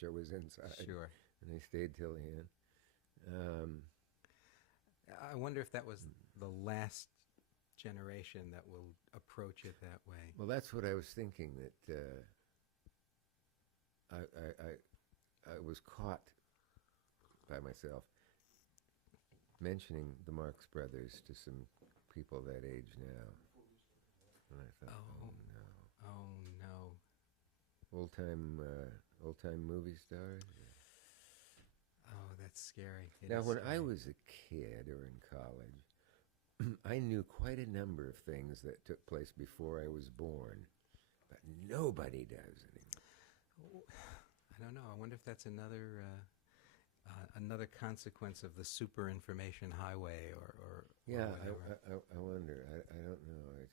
couch. I was inside. Sure. And I stayed till the end. I wonder if that was the last generation that will approach it that way. Well, that's what I was thinking, that I was caught by myself mentioning the Marx Brothers to some people that age now. And I thought, oh no. Oh no. Old time movie stars. Oh, that's scary. It Now, is when scary. I was a kid or in college, I knew quite a number of things that took place before I was born, but nobody does anymore. I don't know. I wonder if that's another consequence of the super information highway, or Yeah, whatever. I wonder. I don't know.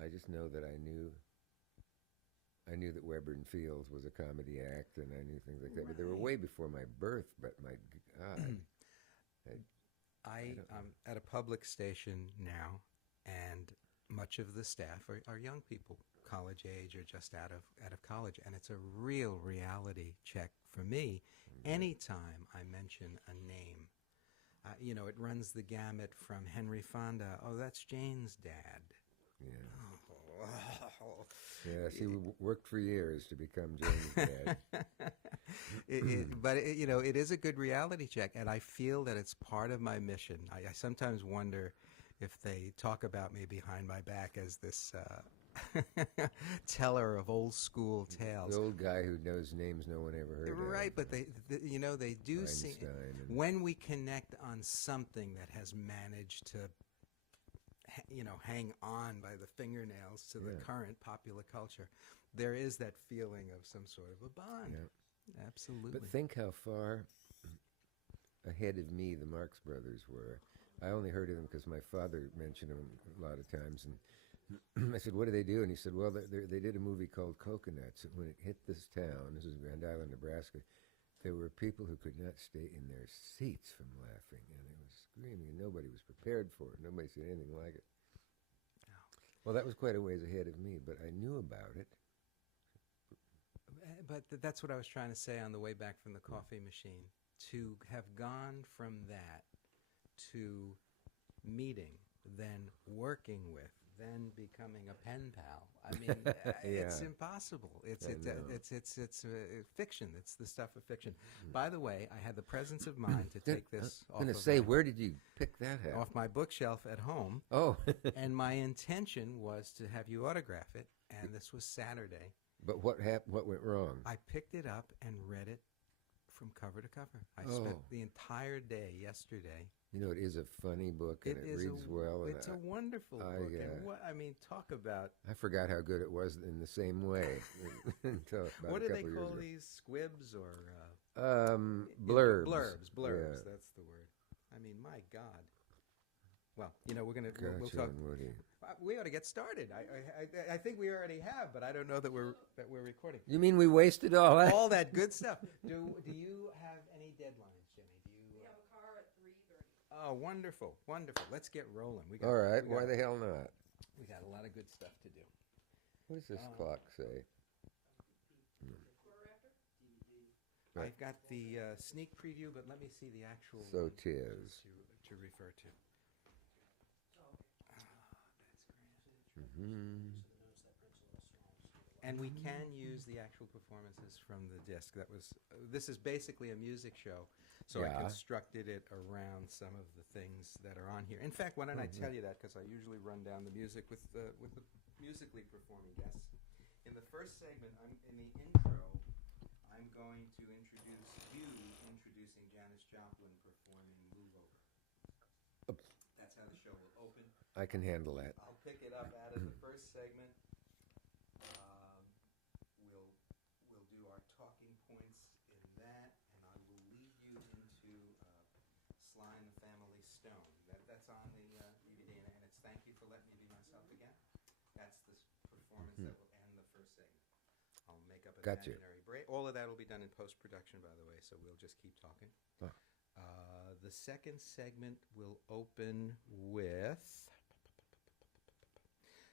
I just know that I knew that Weber and Fields was a comedy act, and I knew things like that. But they were way before my birth. But my God, I'm at a public station now, and much of the staff are young people, college age or just out of college, and it's a real reality check for me. Anytime I mention a name, it runs the gamut from Henry Fonda. Oh, that's Jane's dad. yeah. Oh. Yes, he worked for years to become James' dad. But it is a good reality check, and I feel that it's part of my mission. I sometimes wonder if they talk about me behind my back as this teller of old school tales. The old guy who knows names no one ever heard of. Right, but they do seem, Einstein when we connect on something that has managed to hang on by the fingernails to the current popular culture, there is that feeling of some sort of a bond. Yeah. Absolutely. But think how far ahead of me the Marx Brothers were. I only heard of them because my father mentioned them a lot of times, and I said, "What do they do?" And he said, "Well, they did a movie called Coconuts, and when it hit this town, this is Grand Island, Nebraska, there were people who could not stay in their seats from laughing, and it was screaming, and nobody was prepared for it. Nobody said anything like it." Well, that was quite a ways ahead of me, but I knew about it. But that's what I was trying to say on the way back from the coffee machine. To have gone from that to meeting, then working with, then becoming a pen pal. I mean, it's impossible. It's fiction. It's the stuff of fiction. By the way, I had the presence of mind to take this I'm going to say, where did you pick that up? off my bookshelf at home. Oh. And my intention was to have you autograph it, and this was Saturday. But what happened? What went wrong? I picked it up and read it from cover to cover. I spent the entire day yesterday. You know, it is a funny book, and it reads well. It's a wonderful book. And talk about... I forgot how good it was in the same way. Until about what a do they couple call years ago. these? Squibs or... Blurbs. Blurbs, Yeah. that's the word. I mean, my God. Well, we're going to... Gotcha, we'll talk... Woody. We ought to get started. I think we already have, but I don't know that we're recording. You mean we wasted all that? All that good stuff. Do you have any deadlines, Jenny? We have a car at 3:30. Oh, wonderful, wonderful. Let's get rolling. All right. Why the hell not? We got a lot of good stuff to do. What does this clock say? Quarter after? Right. I've got the sneak preview, but let me see the actual So one 'tis. to refer to. Hmm. And we can use the actual performances from the disc. This is basically a music show, so I Yeah. constructed it around some of the things that are on here. In fact, why don't I tell you that, because I usually run down the music with the musically performing guests. In the first segment, in the intro, I'm going to introducing Janis Joplin performing Move Over. That's how the show will open. I can handle that. I'll pick it up out of the first segment. We'll do our talking points in that, and I will lead you into Sly and the Family Stone. That's on the DVD, and it's Thank You for Letting Me Be Myself Again. That's the performance that will end the first segment. I'll make up an imaginary break. All of that will be done in post-production, by the way, so we'll just keep talking. Oh. The second segment will open with...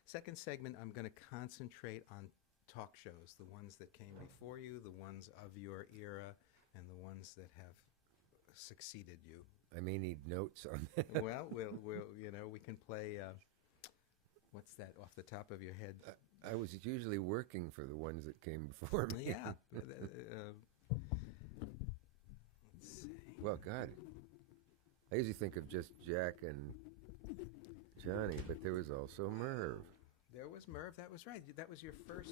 Second segment, I'm going to concentrate on talk shows, the ones that came before you, the ones of your era, and the ones that have succeeded you. I may need notes on that. Well, we can play. What's that off the top of your head? I was usually working for the ones that came before me. Yeah. Let's see. Well, God, I usually think of just Jack and Johnny, but there was also Merv. There was Merv. That was right. That was your first.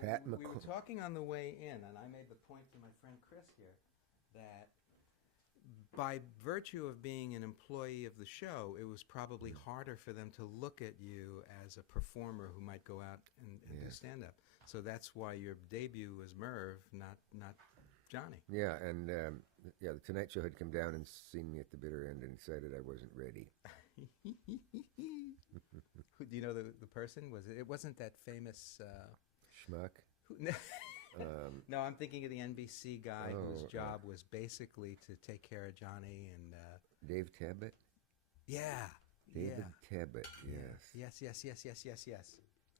Pat we were McCall. talking on the way in, and I made the point to my friend Chris here that by virtue of being an employee of the show, it was probably harder for them to look at you as a performer who might go out and Yeah. do stand-up. So that's why your debut was Merv, not Johnny. Yeah, and the Tonight Show had come down and seen me at the bitter end and decided I wasn't ready. Do you know the person? It wasn't that famous. Schmuck. No, I'm thinking of the NBC guy whose Oh, job was basically to take care of Johnny and. Dave Tebbett? Yeah. David yeah. Tebbett, yes. Yes.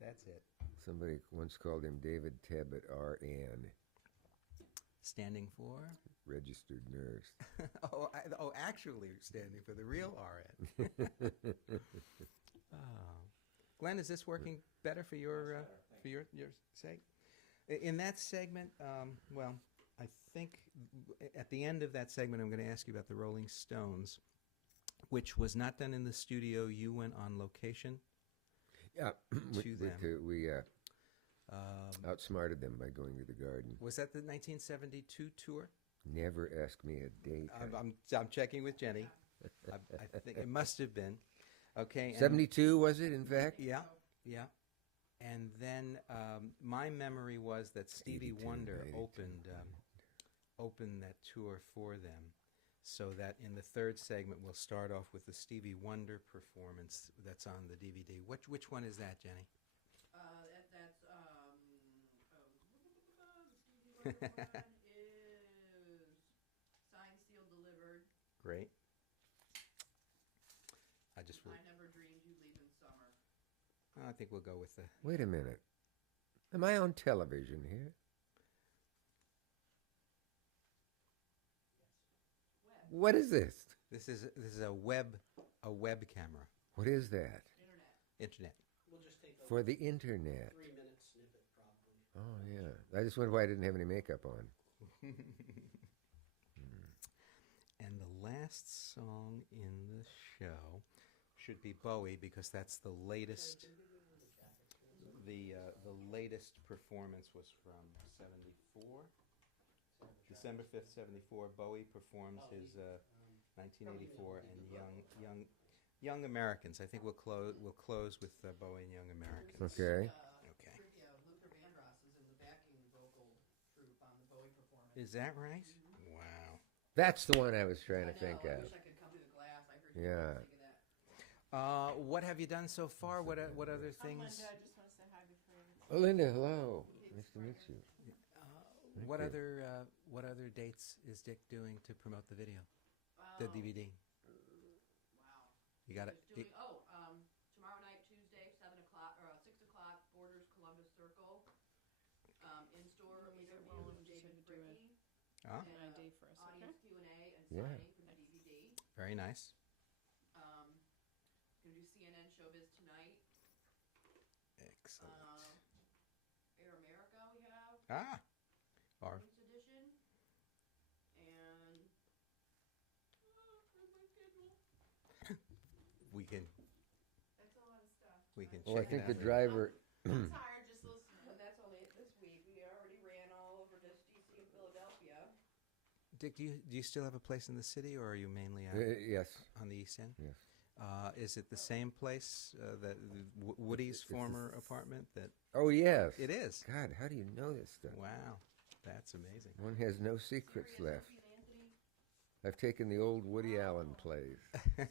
That's it. Somebody once called him David Tebbett, RN, Standing for? registered nurse. Actually standing for the real RN. Glenn, is this working better for your sake? In that segment, well, I think at the end of that segment, I'm going to ask you about the Rolling Stones, which was not done in the studio. You went on location. Yeah, To them. we outsmarted them by going to the Garden. Was that the 1972 tour? Never ask me a date. I'm checking with Jenny. I think it must have been. Okay. and- 72 was it, in fact? Yeah. And then my memory was that Stevie 82, Wonder 82. opened that tour for them, so that in the third segment we'll start off with the Stevie Wonder performance that's on the DVD. Which one is that, Jenny? That's the Stevie Wonder one is Signed, Sealed, Delivered. Great. I just I never dreamed you'd leave in summer. I think we'll go with the. Wait a minute. Am I on television here? What is this? This is a web camera. What is that? Internet. We'll just take a For the internet. 3-minute snippet, probably. Oh, yeah. I just wondered why I didn't have any makeup on. And the last song in the show should be Bowie, because that's the latest. The latest performance was from '74, December 5th, '74. Bowie performs his 1984 and Young Americans. I think we'll close with Bowie and Young Americans. Okay. Okay. Trivia, Luther Vandross is in the backing vocal troupe on the Bowie performance. Is that right? Wow. That's the one I was trying to I know, think I of. wish I could come through the glass. I heard you Yeah. thinking that. What have you done so far? What other things? I just want to say hi before you. Oh, Linda, hello. Nice to meet you. What you. other dates is Dick doing to promote the video, the DVD? Wow. You got it. He's doing, tomorrow night, Tuesday, 7 o'clock, or 6 o'clock, Borders Columbus Circle. In-store interview with David Brickney. Ah, And, ID first, audience okay? Q&A and Yeah. signing for the DVD. very nice. Gonna do CNN Showbiz tonight. Excellent. Air America we have. Or News edition. And where's my schedule? we can That's a lot of stuff. check Oh, I it think out the later. driver. I'm tired just listening. And that's only this week. We already ran all over to DC and Philadelphia. Dick, do you still have a place in the city, or are you mainly out Yes. on the East End? Yes. Is it the same place that Woody's It's the former apartment? That Oh, yes. it is. God, how do you know this stuff? Wow, that's amazing. One has no secrets Serious, left. Sophie and Anthony. I've taken the old Woody Allen plays. You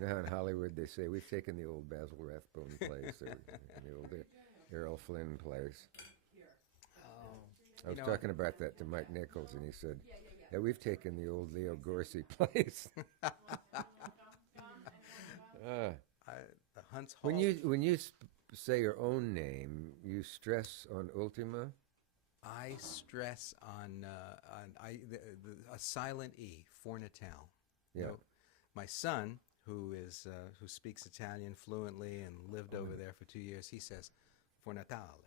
know how in Hollywood they say, we've taken the old Basil Rathbone place, or the old Errol Flynn place. Here. I was know- talking about that to Mike Nichols, and he said, yeah, we've taken the old Leo Gorcey place. The Hunts Hall. when you say your own name, you stress on ultima. I stress on a silent E, for Natal. Yeah. No, my son, who speaks Italian fluently and lived over there for 2 years, he says for Natale.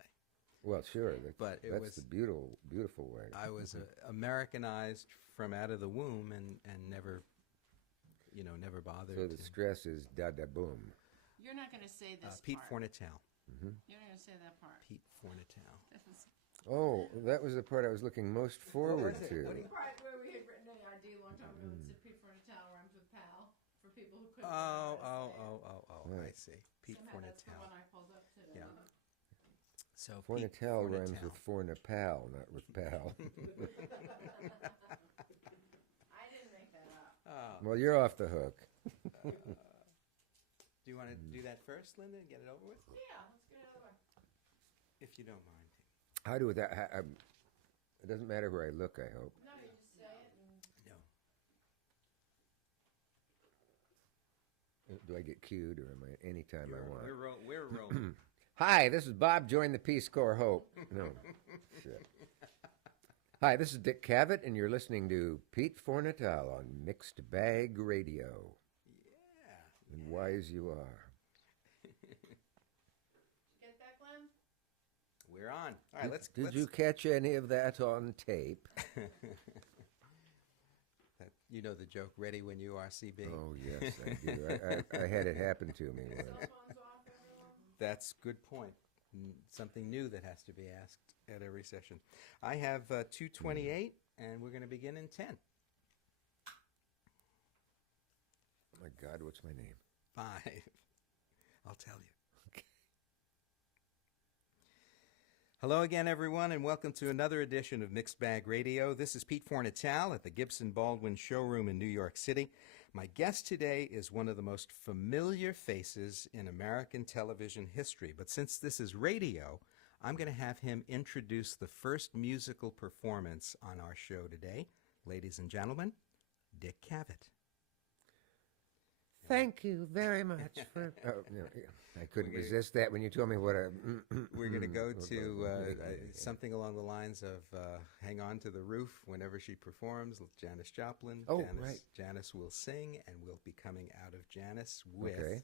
Well, sure. But it that's was the beautiful way. I was Americanized from out of the womb and never, never bothered. So the to, stress is da da boom. You're not going to say this Pete part. for Natal. You're not going to say that part. Pete for Natal. Oh, that was the part I was looking most forward to. The part where we had written an ID a long time ago that said Pete for Natal rhymes with pal for people who couldn't. I Right. see. Pete Somehow for that's the Natal. one I pulled up too. Yeah. So For Pete Natal for rhymes Natal. with for Nepal, not with pal. I didn't make that up. Oh. Well, you're off the hook. Do you want to do that first, Linda, and get it over with? Yeah, let's get it out of the way. If you don't mind. How do that? It doesn't matter where I look. I hope. No, you just say it. And No. Do I get cued, or am I anytime I want? We're rolling. Hi, this is Bob. Join the Peace Corps. Hope. No. Shit. Hi, this is Dick Cavett, and you're listening to Pete for Natal on Mixed Bag Radio. Yeah. And wise you are. get that, Glenn? We're on. All right, Did you catch any of that on tape? You know the joke, ready when you are, CB? Oh, yes, I do. I had it happen to me Cell once. phones off, everyone? That's good point. Something new that has to be asked at every session. I have 2:28, and we're going to begin in 10. My God, what's my name? 5. I'll tell you. Hello again, everyone, and welcome to another edition of Mixed Bag Radio. This is Pete for Natal at the Gibson Baldwin Showroom in New York City. My guest today is one of the most familiar faces in American television history, but since this is radio, I'm going to have him introduce the first musical performance on our show today. Ladies and gentlemen, Dick Cavett. Thank you very much for. I couldn't resist that when you told me what a. We're going to go to something along the lines of Hang On to the Roof whenever she performs, Janis Joplin. Oh, Janis, right. Janis will sing, and we'll be coming out of Janis with... Okay.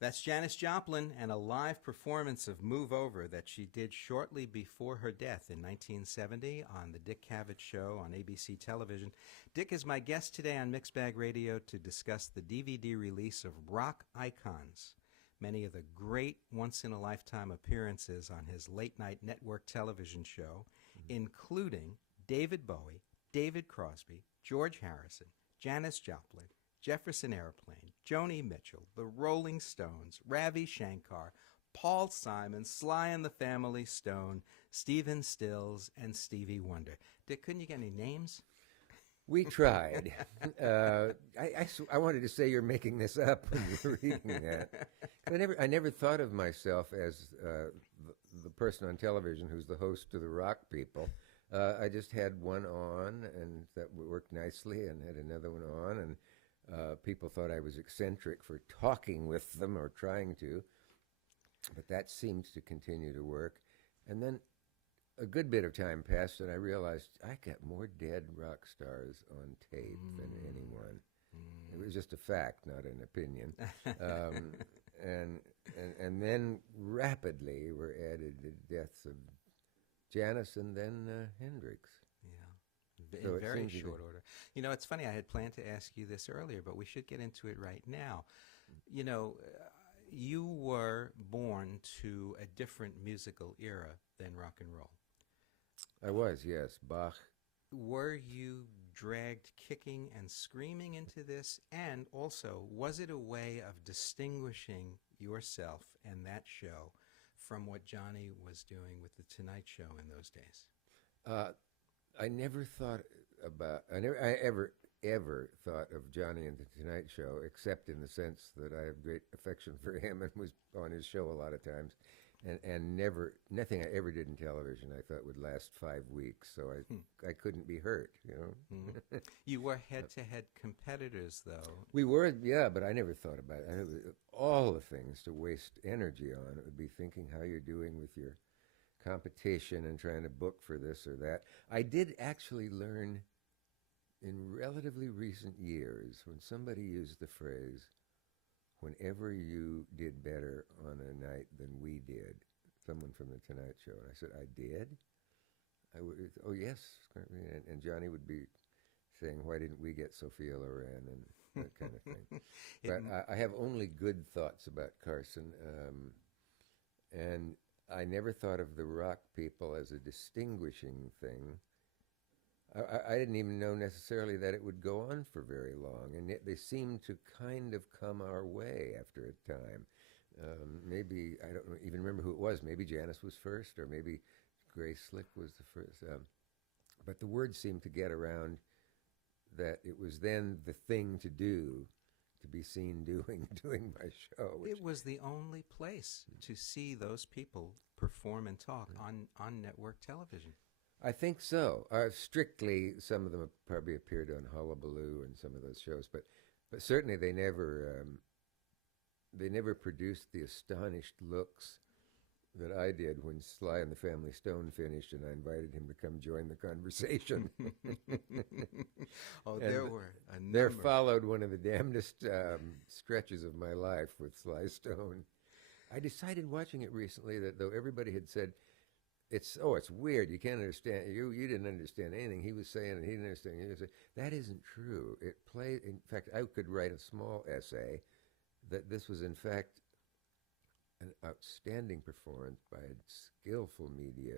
That's Janis Joplin and a live performance of Move Over that she did shortly before her death in 1970 on the Dick Cavett Show on ABC television. Dick is my guest today on Mixed Bag Radio to discuss the DVD release of Rock Icons, many of the great once-in-a-lifetime appearances on his late-night network television show, including David Bowie, David Crosby, George Harrison, Janis Joplin, Jefferson Airplane, Joni Mitchell, the Rolling Stones, Ravi Shankar, Paul Simon, Sly and the Family Stone, Stephen Stills, and Stevie Wonder. Dick, couldn't you get any names? We tried. I wanted to say you're making this up when you were reading that. I never thought of myself as the person on television who's the host of the rock people. I just had one on, and that worked nicely, and had another one on, and people thought I was eccentric for talking with them or trying to, but that seemed to continue to work. And then a good bit of time passed, and I realized I got more dead rock stars on tape than anyone. It was just a fact, not an opinion. And then rapidly were added the deaths of Janis and then Hendrix. Yeah, So in it very seems to be- short order. You know, it's funny, I had planned to ask you this earlier, but we should get into it right now. You know, you were born to a different musical era than rock and roll. I was, yes, Bach. Were you dragged kicking and screaming into this? And also, was it a way of distinguishing yourself and that show from what Johnny was doing with The Tonight Show in those days? I never thought about. I ever thought of Johnny and the Tonight Show, except in the sense that I have great affection for him and was on his show a lot of times. and never nothing I ever did in television I thought would last 5 weeks. So I couldn't be hurt. You know. You were head-to-head competitors, though. We were, yeah, but I never thought about it. I never, all the things to waste energy on. It would be thinking how you're doing with your competition and trying to book for this or that. I did actually learn in relatively recent years when somebody used the phrase, whenever you did better on a night than we did, someone from the Tonight Show. And I said, I did? Oh, yes. And Johnny would be saying, why didn't we get Sophia Loren and that kind of thing. But I have only good thoughts about Carson. And I never thought of the rock people as a distinguishing thing. I didn't even know necessarily that it would go on for very long, and yet they seemed to kind of come our way after a time. Maybe, I don't even remember who it was. Maybe Janice was first, or maybe Grace Slick was the first. But the word seemed to get around that it was then the thing to do, to be seen doing my show. It was the only place to see those people perform and talk on network television. I think so. Strictly, some of them probably appeared on Hullabaloo and some of those shows, but certainly they never produced the astonished looks that I did when Sly and the Family Stone finished, and I invited him to come join the conversation. Oh, there were a number. There followed one of the damnedest stretches of my life with Sly Stone. I decided watching it recently that though everybody had said, it's weird. You can't understand. You didn't understand anything he was saying, and he didn't understand. He was saying, that isn't true. It played. In fact, I could write a small essay that this was in fact an outstanding performance by a skillful media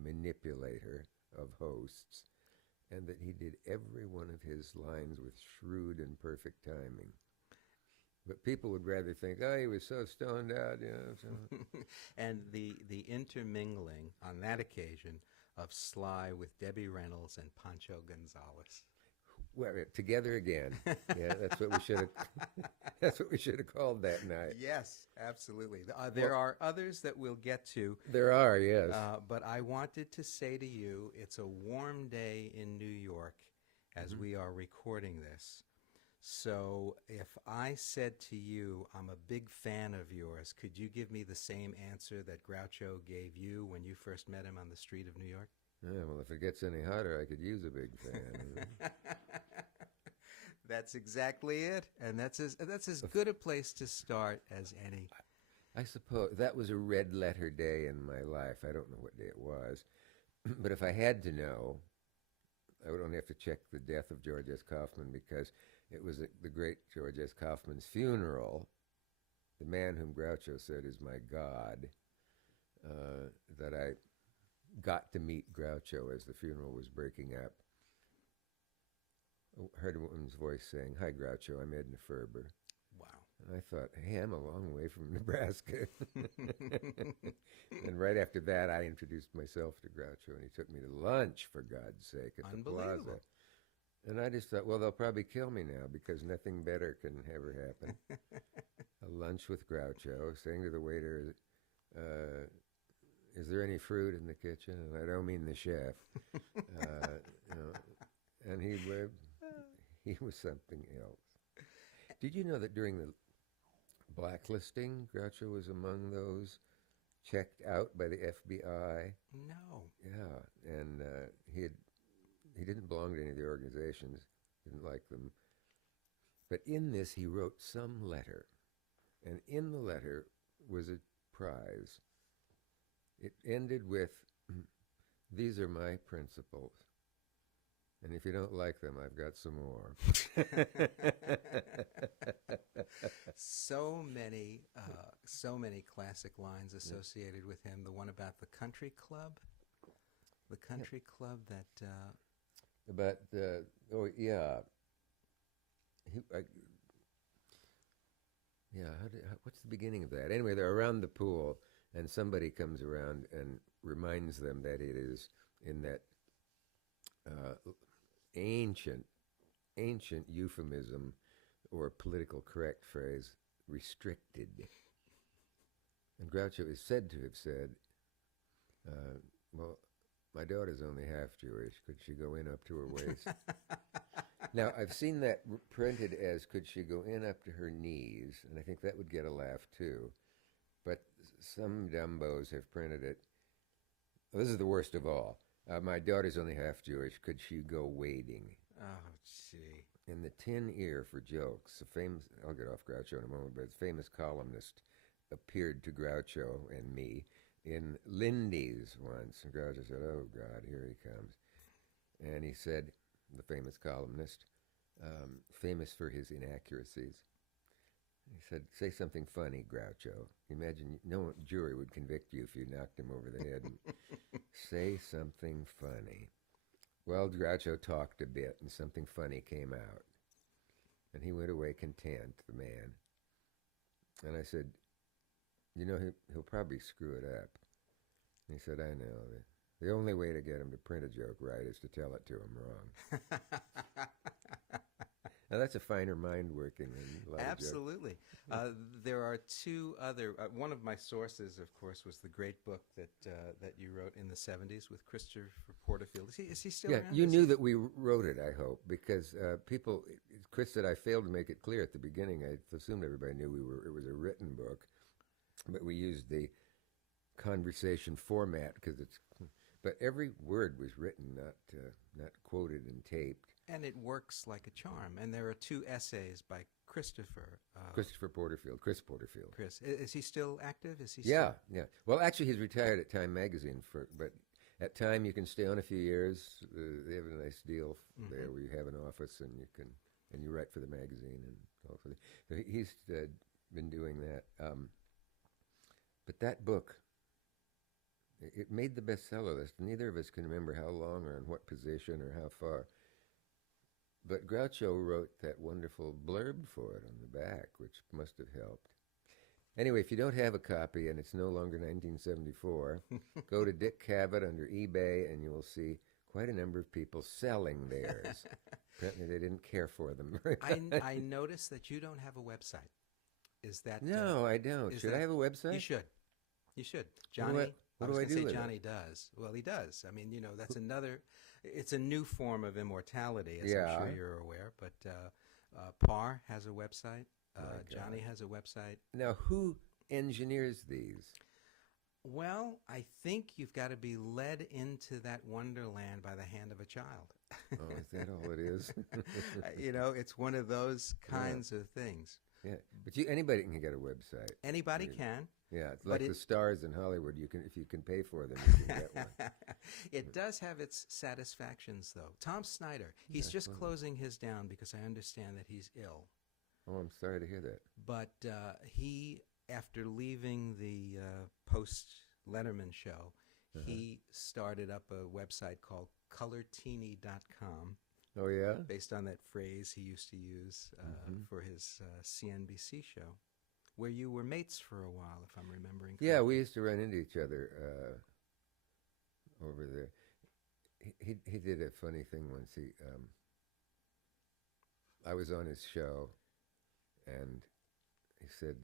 manipulator of hosts, and that he did every one of his lines with shrewd and perfect timing. But people would rather think, oh, he was so stoned out, you know. So. And the intermingling on that occasion of Sly with Debbie Reynolds and Pancho Gonzalez. Well, together again. Yeah, that's what we should have. That's what we should have called that night. Yes, absolutely. There are others that we'll get to. There are, yes. But I wanted to say to you, it's a warm day in New York as we are recording this. So if I said to you, I'm a big fan of yours, could you give me the same answer that Groucho gave you when you first met him on the street of New York? Yeah, well, if it gets any hotter, I could use a big fan. That's exactly it. And that's as good a place to start as any. I suppose that was a red letter day in my life. I don't know what day it was. But if I had to know, I would only have to check the death of George S. Kaufman, because it was the great George S. Kaufman's funeral, the man whom Groucho said is my God, that I got to meet Groucho as the funeral was breaking up. I heard a woman's voice saying, "Hi, Groucho, I'm Edna Ferber." Wow. And I thought, hey, I'm a long way from Nebraska. And right after that, I introduced myself to Groucho, and he took me to lunch, for God's sake, at the Plaza. And I just thought, well, they'll probably kill me now, because nothing better can ever happen. A lunch with Groucho, saying to the waiter, is there any fruit in the kitchen? And I don't mean the chef. And he was something else. Did you know that during the blacklisting, Groucho was among those checked out by the FBI? No. Yeah, and he didn't belong to any of the organizations, didn't like them. But in this, he wrote some letter, and in the letter was a prize. It ended with, "These are my principles, and if you don't like them, I've got some more." So many classic lines associated with him. The one about the country club, that. But yeah, what's the beginning of that? Anyway, they're around the pool, and somebody comes around and reminds them that it is in that ancient euphemism or political correct phrase, restricted. And Groucho is said to have said, well, my daughter's only half Jewish. Could she go in up to her waist? Now, I've seen that printed as could she go in up to her knees, and I think that would get a laugh too. But some dumbos have printed it. Well, this is the worst of all. My daughter's only half Jewish. Could she go wading? Oh, gee. In the Tin Ear for jokes, a famous, I'll get off Groucho in a moment, but a famous columnist appeared to Groucho and me in Lindy's once. And Groucho said, oh, God, here he comes. And he said, the famous columnist, famous for his inaccuracies, he said, say something funny, Groucho. Imagine no jury would convict you if you knocked him over the head. And say something funny. Well, Groucho talked a bit, and something funny came out. And he went away content, the man. And I said, you know, he'll probably screw it up. And he said, I know. The only way to get him to print a joke right is to tell it to him wrong. Now, that's a finer mind working than a lot Absolutely. There are two other. One of my sources, of course, was the great book that you wrote in the '70s with Christopher Porterfield. Is he still Yeah, around? you knew that we wrote it, I hope, because people. Chris said I failed to make it clear at the beginning. I assumed everybody knew it was a written book, but we used the conversation format because it's. But every word was written, not quoted and taped. And it works like a charm. And there are two essays by Christopher. Chris Porterfield. Chris, is he still active? Is he? Yeah, still? yeah. Well, actually, he's retired at Time Magazine, but at Time you can stay on a few years. They have a nice deal there where you have an office and you write for the magazine and all for so he's been doing that. But that book, it made the bestseller list. Neither of us can remember how long or in what position or how far. But Groucho wrote that wonderful blurb for it on the back, which must have helped. Anyway, if you don't have a copy and it's no longer 1974, go to Dick Cavett under eBay and you will see quite a number of people selling theirs. Apparently they didn't care for them very much. I noticed that you don't have a website. Is that... No, I don't. Should I have a website? You should. You should. Johnny... What do I do with Johnny it? does. Well, he does. I mean, you know, that's another... It's a new form of immortality, as I'm sure you're aware. But Parr has a website. Johnny has a website. Now, who engineers these? Well, I think you've got to be led into that wonderland by the hand of a child. Oh, is that all it is? You know, it's one of those kinds of things. Yeah, but anybody can get a website. Anybody can. Yeah, it's like the stars in Hollywood. You can, if you can pay for them, you can get one. It does have its satisfactions, though. Tom Snyder, he's just closing his down because I understand that he's ill. Oh, I'm sorry to hear that. But he, after leaving the post-Letterman show, he started up a website called colorteeny.com. Oh, yeah? Based on that phrase he used to use for his CNBC show, where you were mates for a while, if I'm remembering correctly. Yeah, we used to run into each other over there. He did a funny thing once. I was on his show, and he said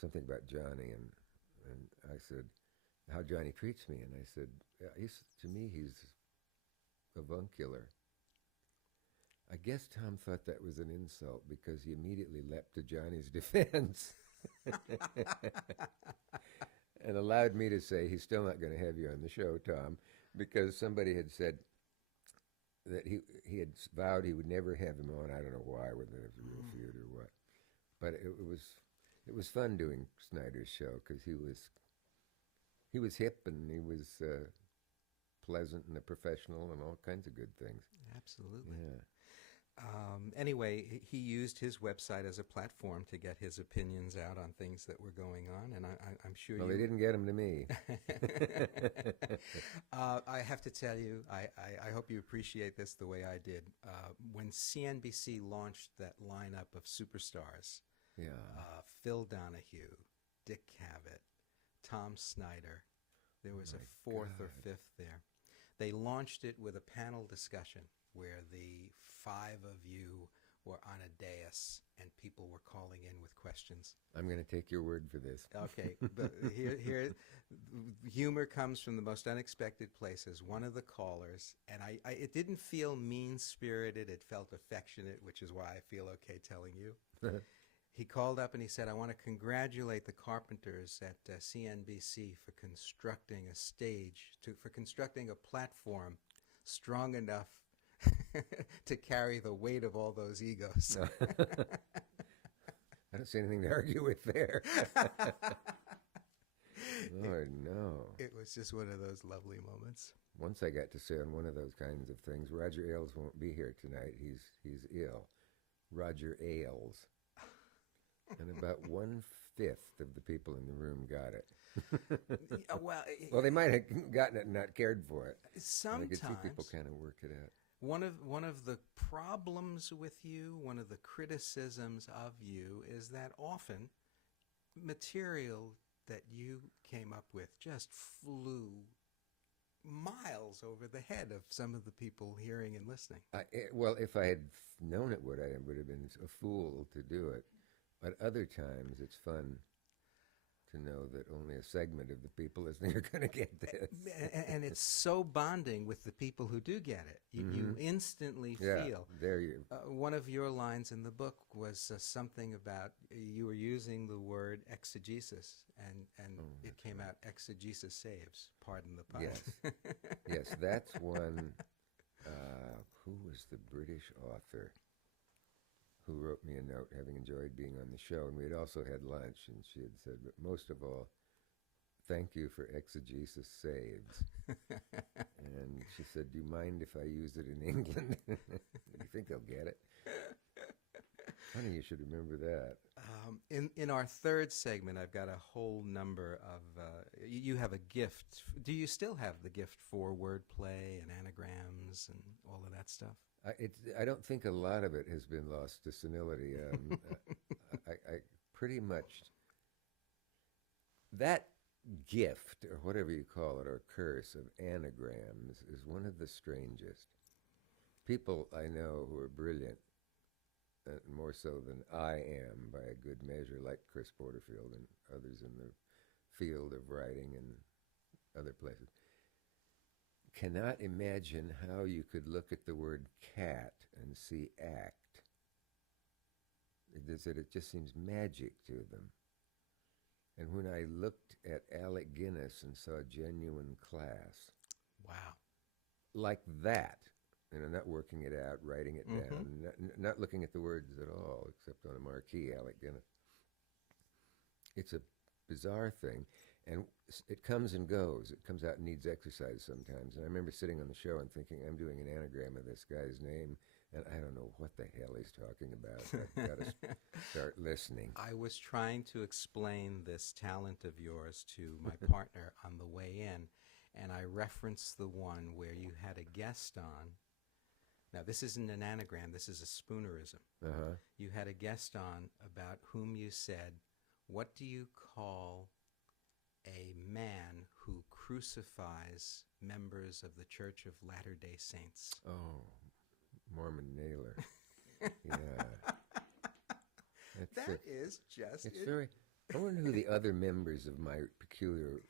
something about Johnny, and I said, how Johnny treats me, and I said, yeah, to me, he's avuncular. I guess Tom thought that was an insult because he immediately leapt to Johnny's defense and allowed me to say, he's still not going to have you on the show, Tom, because somebody had said that he had vowed he would never have him on. I don't know why, whether it was a real feud or what. But it was fun doing Snyder's show because he was hip and he was pleasant and a professional and all kinds of good things. Absolutely. Yeah. Anyway, he used his website as a platform to get his opinions out on things that were going on, and I'm sure Well, they didn't get them to me. I have to tell you, I hope you appreciate this the way I did. When CNBC launched that lineup of superstars, Phil Donahue, Dick Cavett, Tom Snyder, there was a fourth or fifth there. They launched it with a panel discussion where the five of you were on a dais and people were calling in with questions. I'm going to take your word for this. Okay, but here, humor comes from the most unexpected places. One of the callers, and it didn't feel mean-spirited. It felt affectionate, which is why I feel okay telling you. He called up and he said, "I want to congratulate the carpenters at CNBC for constructing a stage, for constructing a platform strong enough to carry the weight of all those egos." I don't see anything to argue with there. Lord, no. It was just one of those lovely moments. Once I got to say on one of those kinds of things, Roger Ailes won't be here tonight. He's ill. Roger Ailes. And about 1/5 of the people in the room got it. Well, they might have gotten it and not cared for it. Sometimes I could see people kind of work it out. One of the problems with you, one of the criticisms of you, is that often material that you came up with just flew miles over the head of some of the people hearing and listening. Well, if I had known it would, I would have been a fool to do it. But other times, it's fun to know that only a segment of the people listening are going to get this. And it's so bonding with the people who do get it. You instantly feel. There you. One of your lines in the book was something about you were using the word exegesis, and it came out exegesis saves. Pardon the pun. Yes, yes, that's one. Who was the British author who wrote me a note, having enjoyed being on the show? And we had also had lunch, and she had said, but most of all, thank you for exegesis saves. And she said, do you mind if I use it in England? Do you think they'll get it? Funny, you should remember that. In our third segment, I've got a whole number of, you have a gift. Do you still have the gift for wordplay and anagrams and all of that stuff? I don't think a lot of it has been lost to senility. I pretty much, that gift, or whatever you call it, or curse of anagrams is one of the strangest. People I know who are brilliant, more so than I am by a good measure, like Chris Porterfield and others in the field of writing and other places, cannot imagine how you could look at the word cat and see act. It just seems magic to them. And when I looked at Alec Guinness and saw Genuine Class, wow, like that, not working it out, writing it down, not looking at the words at all, except on a marquee, Alec Guinness. It's a bizarre thing. And it comes and goes. It comes out and needs exercise sometimes. And I remember sitting on the show and thinking, I'm doing an anagram of this guy's name, and I don't know what the hell he's talking about. I've got to start listening. I was trying to explain this talent of yours to my partner on the way in, and I referenced the one where you had a guest on. Now, this isn't an anagram. This is a spoonerism. You had a guest on about whom you said, what do you call a man who crucifies members of the Church of Latter-day Saints? Oh, Mormon Naylor. Yeah. That is just... It's very... I wonder who the other members of my peculiar,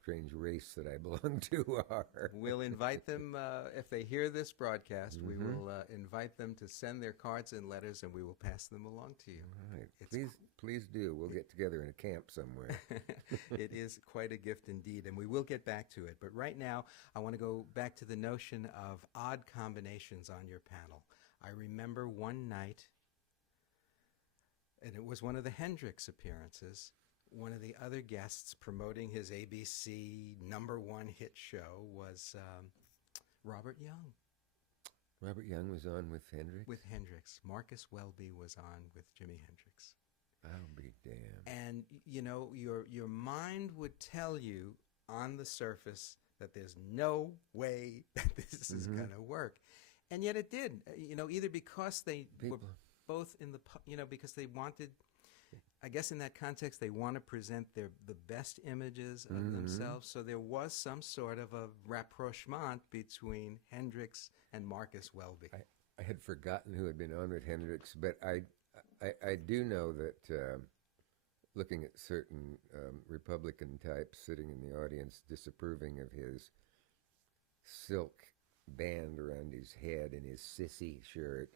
strange race that I belong to are. We'll invite them, if they hear this broadcast, we will invite them to send their cards and letters, and we will pass them along to you. All right. Please do. We'll get together in a camp somewhere. It is quite a gift indeed, and we will get back to it. But right now, I want to go back to the notion of odd combinations on your panel. I remember one night, and it was one of the Hendrix appearances, one of the other guests promoting his ABC #1 hit show was Robert Young. Robert Young was on with Hendrix? With Hendrix. Marcus Welby was on with Jimi Hendrix. I'll be damned. And, you know, your mind would tell you on the surface that there's no way that this is going to work. And yet it did, you know, either because they were both in the, you know, because they wanted, I guess in that context, they want to present the best images of themselves. So there was some sort of a rapprochement between Hendrix and Marcus Welby. I had forgotten who had been on with Hendrix, but I do know that looking at certain Republican types sitting in the audience disapproving of his silk band around his head and his sissy shirt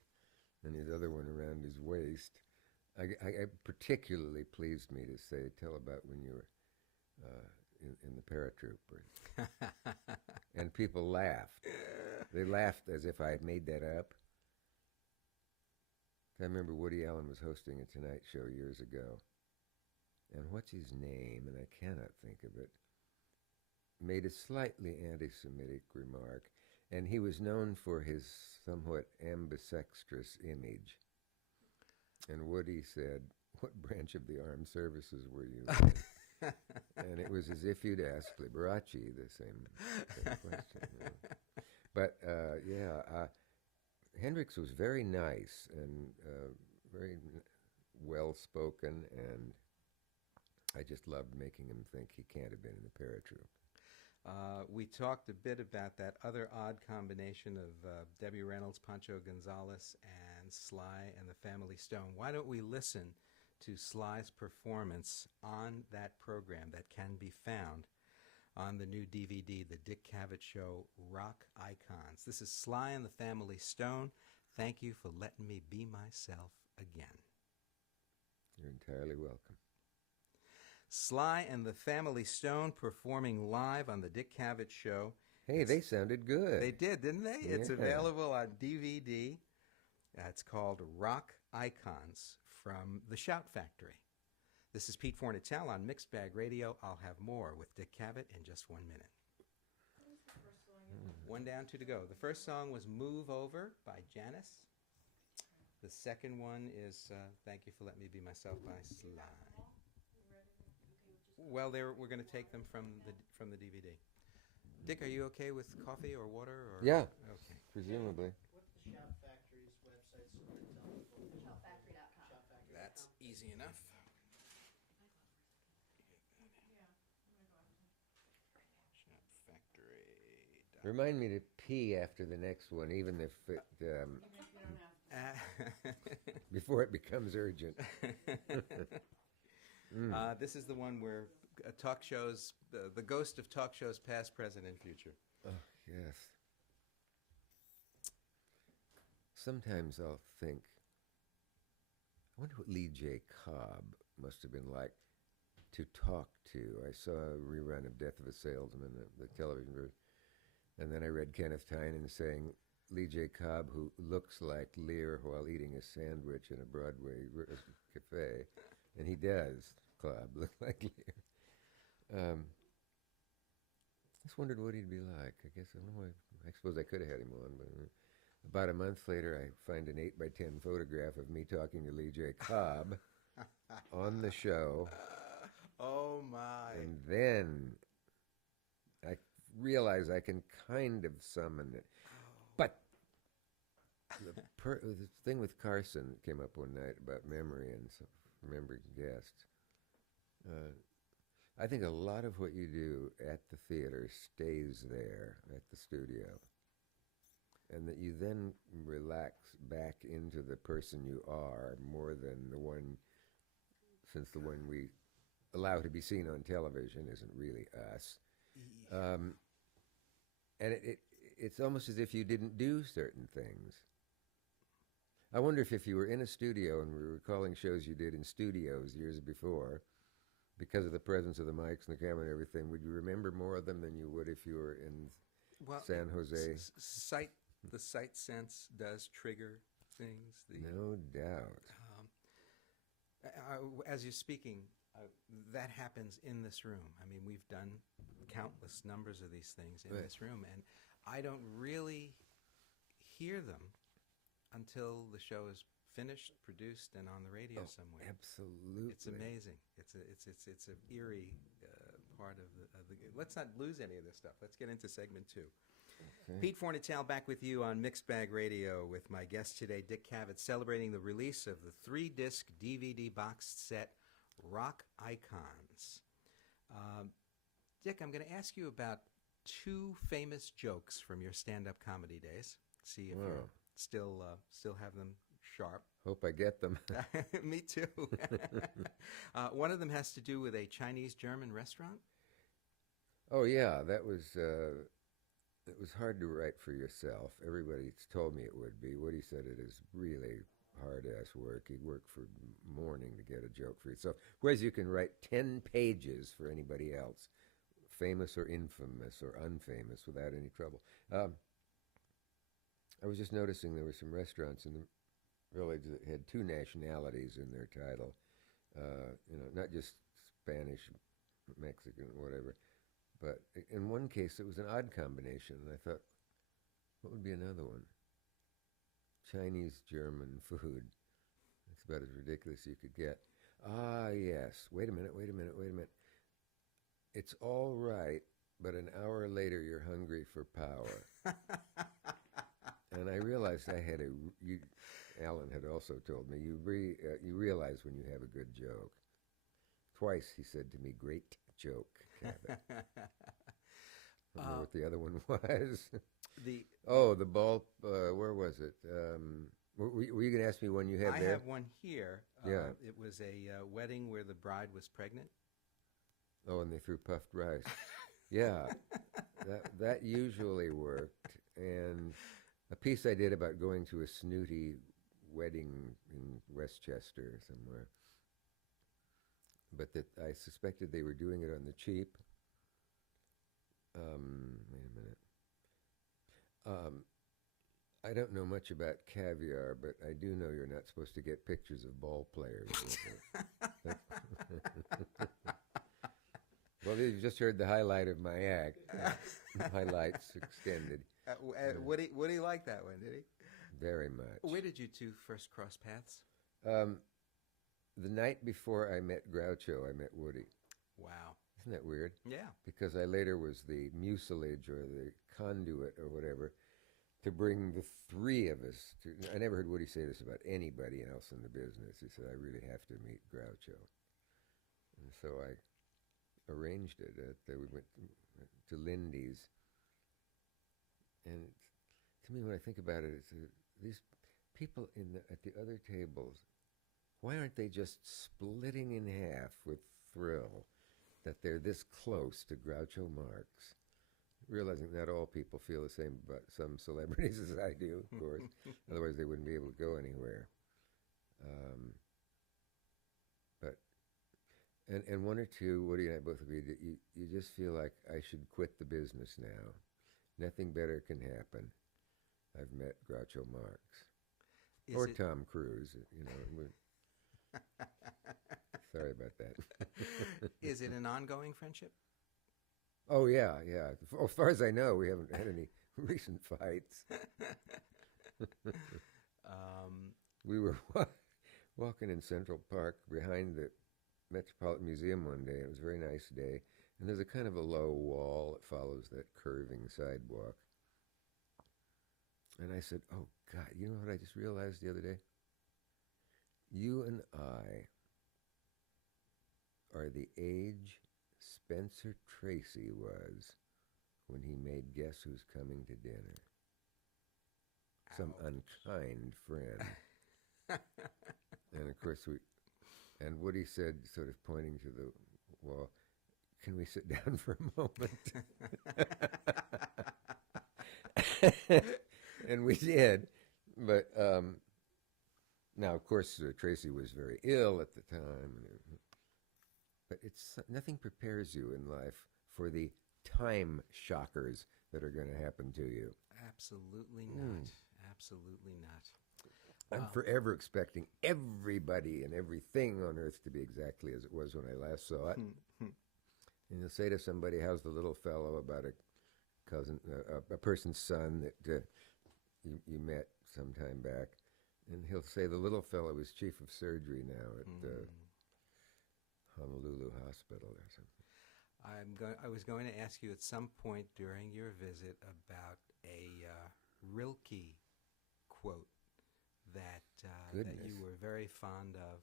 and his other one around his waist, I particularly pleased me to say, tell about when you were in the paratroopers. And people laughed. They laughed as if I had made that up. I remember Woody Allen was hosting a Tonight Show years ago, and what's his name, and I cannot think of it, made a slightly anti-Semitic remark, and he was known for his somewhat ambidextrous image. And Woody said, "What branch of the armed services were you in?" And it was as if you'd asked Liberace the same question. You know. But Hendrix was very nice and very well-spoken, and I just loved making him think he can't have been in the paratroop. We talked a bit about that other odd combination of Debbie Reynolds, Pancho Gonzalez, and Sly and the Family Stone. Why don't we listen to Sly's performance on that program that can be found on the new DVD, The Dick Cavett Show, Rock Icons. This is Sly and the Family Stone. Thank you for letting me be myself again. You're entirely welcome. Sly and the Family Stone performing live on The Dick Cavett Show. Hey, they sounded good. They did, didn't they? It's Yeah. available on DVD. It's called Rock Icons from the Shout Factory. This is Pete Fornatale on Mixed Bag Radio. I'll have more with Dick Cavett in just 1 minute. One down, two to go. The first song was Move Over by Janice. The second one is Thank You for Letting Me Be Myself by Sly. Well, we're going to take them from the DVD. Dick, are you okay with coffee or water? Or? Yeah, Okay. presumably. What's the Shout Factory's website so they tell people? Shoutfactory.com. Shoutfactory.com. That's easy enough. Shoutfactory. Remind me to pee after the next one, even if it before it becomes urgent. This is the one where talk shows, the ghost of talk shows past, present, and future. Oh, yes. Sometimes I'll think, I wonder what Lee J. Cobb must have been like to talk to. I saw a rerun of Death of a Salesman, the television version, and then I read Kenneth Tynan saying Lee J. Cobb, who looks like Lear while eating a sandwich in a Broadway cafe, and he does, Cobb, look like Lear. Just wondered what he'd be like. I guess, I don't know, I suppose I could have had him on, but about a month later I find an 8x10 photograph of me talking to Lee J. Cobb on the show. Oh my. And then I realize I can kind of summon it. But the thing with Carson that came up one night about memory and remembering guests, I think a lot of what you do at the theater stays there at the studio, and that you then relax back into the person you are more than the one, since the one we allow to be seen on television isn't really us. And it's almost as if you didn't do certain things. I wonder if you were in a studio and we were recalling shows you did in studios years before, because of the presence of the mics and the camera and everything, would you remember more of them than you would if you were in San Jose? The sight sense does trigger things. No doubt. As you're speaking, that happens in this room. I mean, we've done countless numbers of these things in this room, and I don't really hear them until the show is finished, produced, and on the radio somewhere. Absolutely. It's amazing. It's an eerie part of the. Let's not lose any of this stuff. Let's get into segment 2. Okay. Pete Fornatale back with you on Mixed Bag Radio with my guest today, Dick Cavett, celebrating the release of the 3-disc DVD box set Rock Icons. Dick, I'm going to ask you about 2 famous jokes from your stand-up comedy days. See still have them sharp. Hope I get them. Me too. One of them has to do with a Chinese-German restaurant. Oh yeah, that was it was hard to write for yourself. Everybody's told me it would be. Woody said it is really hard-ass work. He'd work for morning to get a joke for yourself. Whereas you can write 10 pages for anybody else, famous or infamous or unfamous, without any trouble. I was just noticing there were some restaurants in the village that had two nationalities in their title. Not just Spanish, Mexican, whatever. But in one case, it was an odd combination, and I thought, what would be another one? Chinese-German food. That's about as ridiculous as you could get. Ah, yes. Wait a minute. It's all right, but an hour later you're hungry for power. And I realized I had Alan had also told me, you realize when you have a good joke. Twice he said to me, great joke, Cabot. I don't know what the other one was. The ball, where was it? Were you going to ask me one you have there? I have one here. Yeah. It was a wedding where the bride was pregnant. Oh, and they threw puffed rice. Yeah, that usually worked. And a piece I did about going to a snooty wedding in Westchester somewhere. But that I suspected they were doing it on the cheap. Wait a minute. I don't know much about caviar, but I do know you're not supposed to get pictures of ball players. Well, you've just heard the highlight of my act. Highlights extended. Woody liked that one, did he? Very much. Where did you two first cross paths? The night before I met Groucho, I met Woody. Wow. Isn't that weird? Yeah. Because I later was the mucilage or the conduit or whatever to bring the three of us to. I never heard Woody say this about anybody else in the business. He said, I really have to meet Groucho. And so I arranged it. We went to Lindy's. And to me, when I think about it, it's these people at the other tables, why aren't they just splitting in half with thrill that they're this close to Groucho Marx? Realizing not all people feel the same about some celebrities as I do, of course. Otherwise, they wouldn't be able to go anywhere. And one or two, Woody and I both agreed that you just feel like I should quit the business now. Nothing better can happen. I've met Groucho Marx. Or Tom Cruise, Sorry about that. Is it an ongoing friendship? Oh, yeah. As far as I know, we haven't had any recent fights. We were walking in Central Park behind the Metropolitan Museum one day. It was a very nice day. And there's a kind of a low wall that follows that curving sidewalk. And I said, oh, God, you know what I just realized the other day? You and I are the age Spencer Tracy was when he made Guess Who's Coming to Dinner. Some unkind friend. And of course and Woody said, sort of pointing to the wall, can we sit down for a moment? And we did. But now, of course, Tracy was very ill at the time. But nothing prepares you in life for the time shockers that are going to happen to you. Absolutely not. Absolutely not. I'm forever expecting everybody and everything on earth to be exactly as it was when I last saw it. And you'll say to somebody, how's the little fellow about a person's son that you met some time back? And he'll say, the little fellow is chief of surgery now at Honolulu Hospital or something. I was going to ask you at some point during your visit about a Rilke quote that you were very fond of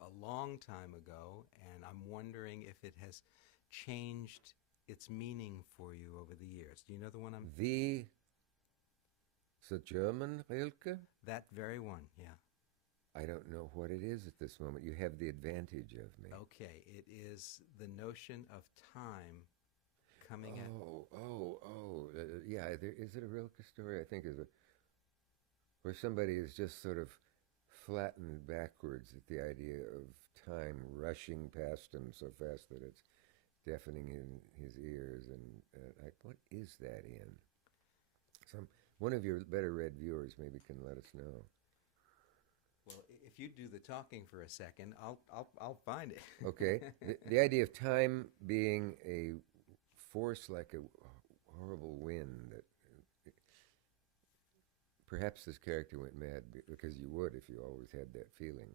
a long time ago, and I'm wondering if it has changed its meaning for you over the years. Do you know the one I'm... The The German Rilke? That very one, yeah. I don't know what it is at this moment. You have the advantage of me. Okay, it is the notion of time coming at. Yeah. Is it a Rilke story? I think is a where somebody is just sort of flattened backwards at the idea of time rushing past him so fast that it's deafening in his ears. And what is that in? One of your better read viewers maybe can let us know. Well, if you do the talking for a second, I'll find it. Okay, the idea of time being a force like a horrible wind that perhaps this character went mad because you would if you always had that feeling,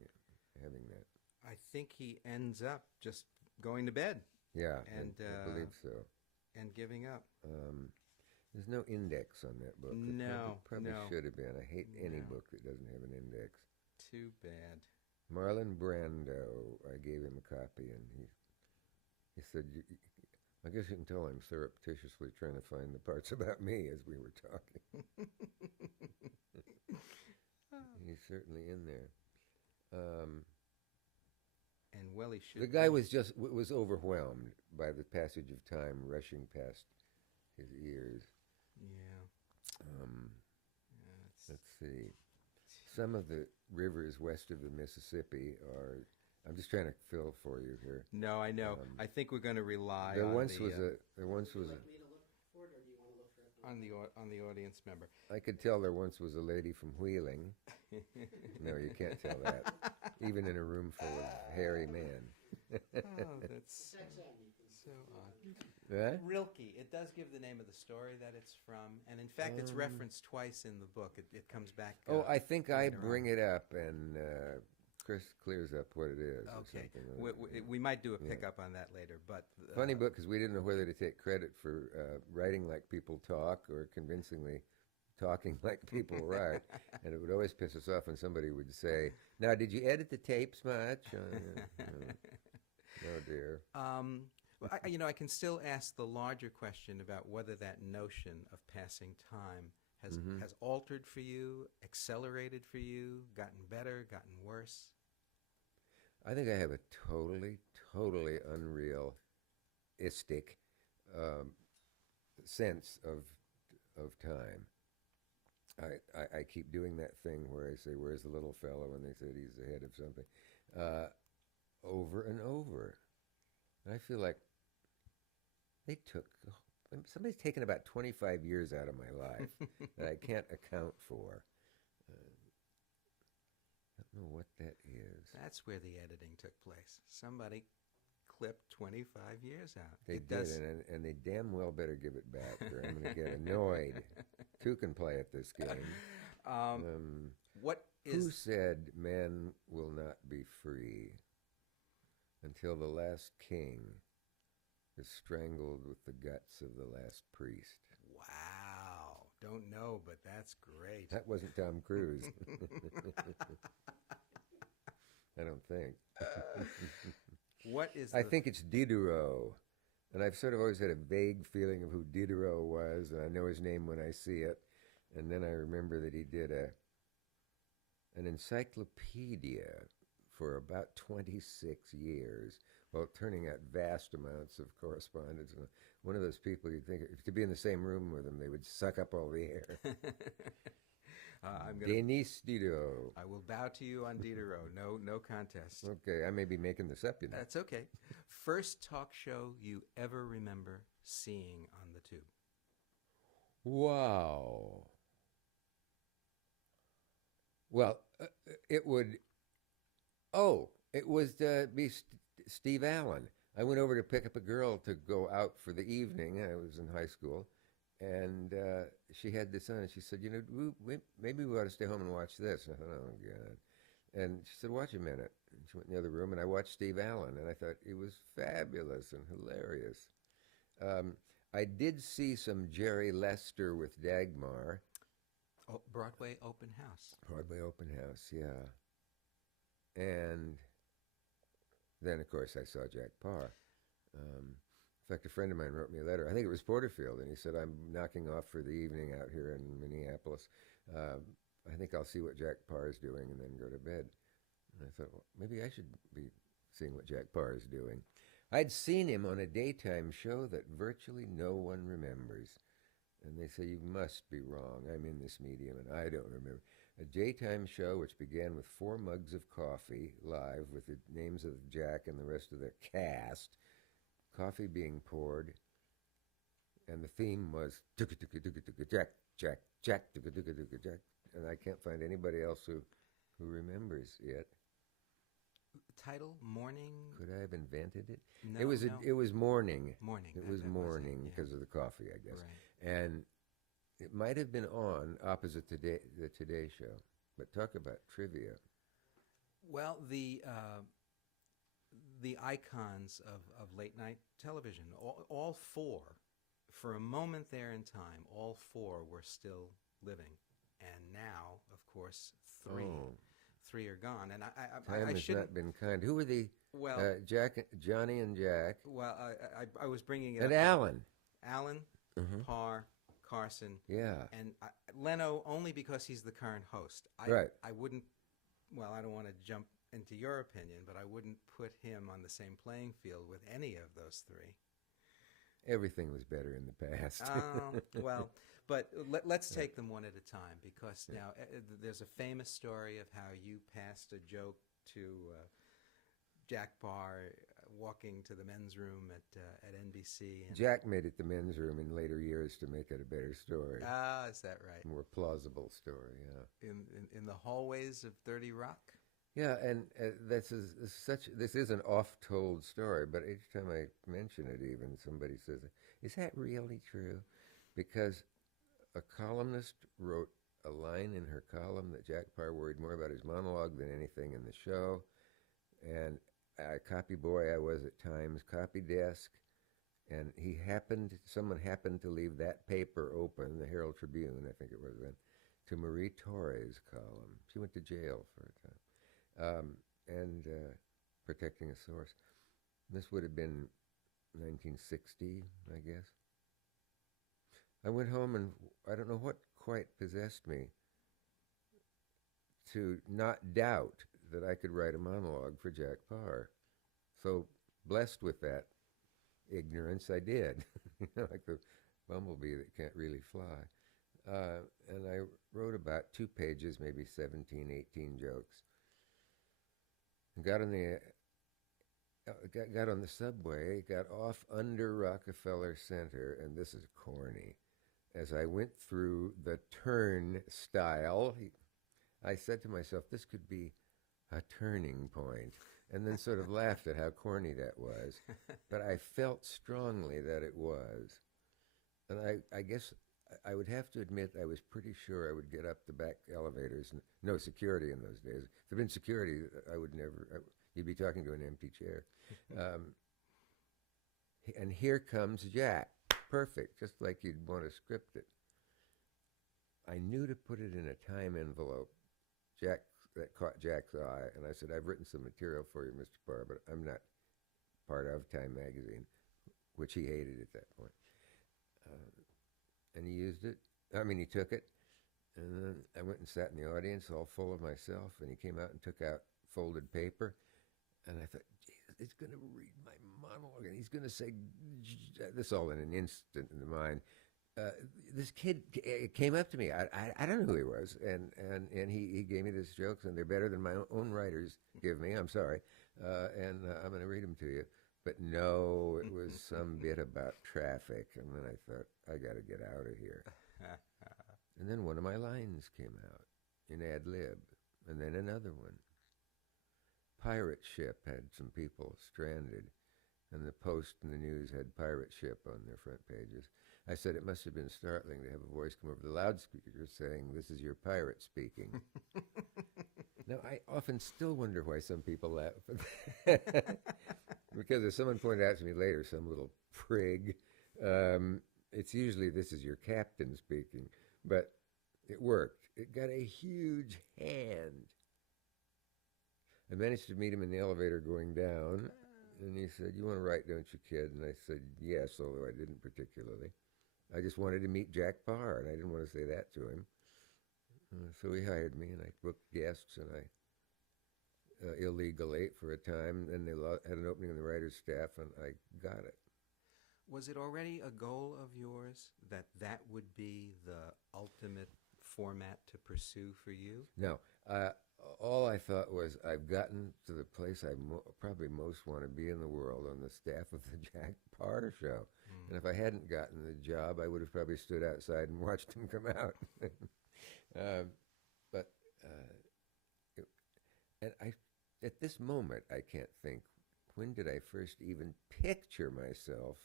having that. I think he ends up just going to bed. Yeah, and I believe so. And giving up. There's no index on that book. No, probably no. should have been. I hate any No. book that doesn't have an index. Too bad. Marlon Brando, I gave him a copy, and he said, I guess you can tell I'm surreptitiously trying to find the parts about me as we were talking. He's certainly in there. And well, he should. The guy be. was overwhelmed by the passage of time rushing past his ears. Yeah. Let's see. Some of the rivers west of the Mississippi are. I'm just trying to fill for you here. No, I know. I think we're going to rely There on once the, was a. There once Would was you a. like me to look for it, or do you want to look for it? on the audience member. I could tell there once was a lady from Wheeling. No, you can't tell that. Even in a room full of hairy men. Oh, that's Sex and you can so odd. Right? Rilke. It does give the name of the story that it's from, and in fact, it's referenced twice in the book. It comes back. I think I later bring on. it up, and Chris clears up what it is. Or Okay, something. we might do a pickup on that later, but Funny book because we didn't know whether to take credit for writing like people talk or convincingly talking like people write. And it would always piss us off when somebody would say, "Now, did you edit the tapes much?" Oh dear. Well, I can still ask the larger question about whether that notion of passing time has altered for you, accelerated for you, gotten better, gotten worse. I think I have a totally unrealistic sense of time. I keep doing that thing where I say, "Where's the little fellow?" and they said he's ahead of something, over and over. And I feel like somebody's taken about 25 years out of my life that I can't account for. I don't know what that is. That's where the editing took place. Somebody clipped 25 years out. They It did, does- and they damn well better give it back, or I'm going to get annoyed. Two can play at this game. What Who is said man will not be free until the last king is strangled with the guts of the last priest? Wow. Don't know, but that's great. That wasn't Tom Cruise. I don't think. What is I the- think it's Diderot. And I've sort of always had a vague feeling of who Diderot was, and I know his name when I see it. And then I remember that he did an encyclopedia for about 26 years, while turning out vast amounts of correspondence. And one of those people you'd think, if to be in the same room with them, they would suck up all the air. I'm gonna, Denis Diderot. I will bow to you on Diderot. No contest. Okay, I may be making this up, you know. That's okay. First talk show you ever remember seeing on the tube? Wow. Well, it would. Oh, it was be Steve Allen. I went over to pick up a girl to go out for the evening. I was in high school, and she had this on. And she said, maybe we ought to stay home and watch this. And I thought, oh God. And she said, watch a minute. And she went in the other room, and I watched Steve Allen, and I thought he was fabulous and hilarious. I did see some Jerry Lester with Dagmar. Oh, Broadway Open House. Broadway Open House, yeah. And then, of course, I saw Jack Parr. In fact, a friend of mine wrote me a letter. I think it was Porterfield, and he said, "I'm knocking off for the evening out here in Minneapolis. I think I'll see what Jack Parr is doing and then go to bed." And I thought, well, maybe I should be seeing what Jack Parr is doing. I'd seen him on a daytime show that virtually no one remembers. And they say, "You must be wrong. I'm in this medium and I don't remember." A daytime show which began with 4 mugs of coffee live with the names of Jack and the rest of the cast, coffee being poured, and the theme was Jack, Jack, Jack, Jack. And I can't find anybody else who remembers it. Title, Morning? Could I have invented it? No, It was no. it was morning. Morning. It that- was that morning yeah. because of the coffee, I guess. Right. And it might have been on opposite the Today Show. But talk about trivia. Well, the icons of late night television, all 4, for a moment there in time, all 4 were still living, and now, of course, 3. Oh. 3 are gone, and Time I has shouldn't. not been kind. Who were the Well, Johnny and Jack well, I was bringing it and up. Alan? Alan, Mhm. Parr, Carson, Yeah. and Leno only because he's the current host. Right. I wouldn't. Well, I don't want to jump into your opinion, but I wouldn't put him on the same playing field with any of those 3. Everything was better in the past. Well, but let's take them one at a time, because now there's a famous story of how you passed a joke to Jack Parr walking to the men's room at NBC. And, Jack made it the men's room in later years to make it a better story. is that right? More plausible story, yeah. In the hallways of 30 Rock? Yeah, and this is an oft-told story, but each time I mention it, even somebody says, "Is that really true?" Because a columnist wrote a line in her column that Jack Parr worried more about his monologue than anything in the show, and a copy boy I was at times, copy desk, and someone happened to leave that paper open, the Herald Tribune, I think it was then, to Marie Torres' column. She went to jail for a time. And protecting a source. This would have been 1960, I guess. I went home and I don't know what quite possessed me to not doubt that I could write a monologue for Jack Parr. So blessed with that ignorance, I did. Like the bumblebee that can't really fly. And I wrote about 2 pages, maybe 17, 18 jokes. Got on the subway, got off under Rockefeller Center, and this is corny. As I went through the turnstile, I said to myself, this could be a turning point, and then sort of laughed at how corny that was. But I felt strongly that it was. And I guess I would have to admit I was pretty sure I would get up the back elevators. No security in those days. If there'd been security, I would never. You'd be talking to an empty chair. And here comes Jack. Perfect, just like you'd want to script it. I knew to put it in a time envelope. That caught Jack's eye, and I said, "I've written some material for you, Mr. Parr, but I'm not part of Time magazine," which he hated at that point. And he used it. He took it. And then I went and sat in the audience all full of myself, and he came out and took out folded paper. And I thought, Jesus, he's going to read my monologue, and he's going to say, this all in an instant in the mind. This kid came up to me. I don't know who he was. And he gave me these jokes, and they're better than my own writers give me. I'm sorry. And I'm going to read them to you. But no, it was some bit about traffic, and then I thought, I got to get out of here. And then one of my lines came out in ad lib, and then another one. Pirate ship had some people stranded, and the Post and the News had pirate ship on their front pages. I said it must have been startling to have a voice come over the loudspeaker saying, "This is your pirate speaking." Now, I often still wonder why some people laugh at that. Because as someone pointed out to me later, some little prig, it's usually, "This is your captain speaking." But it worked. It got a huge hand. I managed to meet him in the elevator going down. And he said, "You want to write, don't you, kid?" And I said, "Yes," although I didn't particularly. I just wanted to meet Jack Parr, and I didn't want to say that to him. So he hired me, and I booked guests, and I illegal ate for a time, and they had an opening on the writer's staff, and I got it. Was it already a goal of yours that that would be the ultimate format to pursue for you? No, all I thought was I've gotten to the place I probably most want to be in the world, on the staff of the Jack Parr Show. And if I hadn't gotten the job, I would have probably stood outside and watched him come out. And at this moment, I can't think, when did I first even picture myself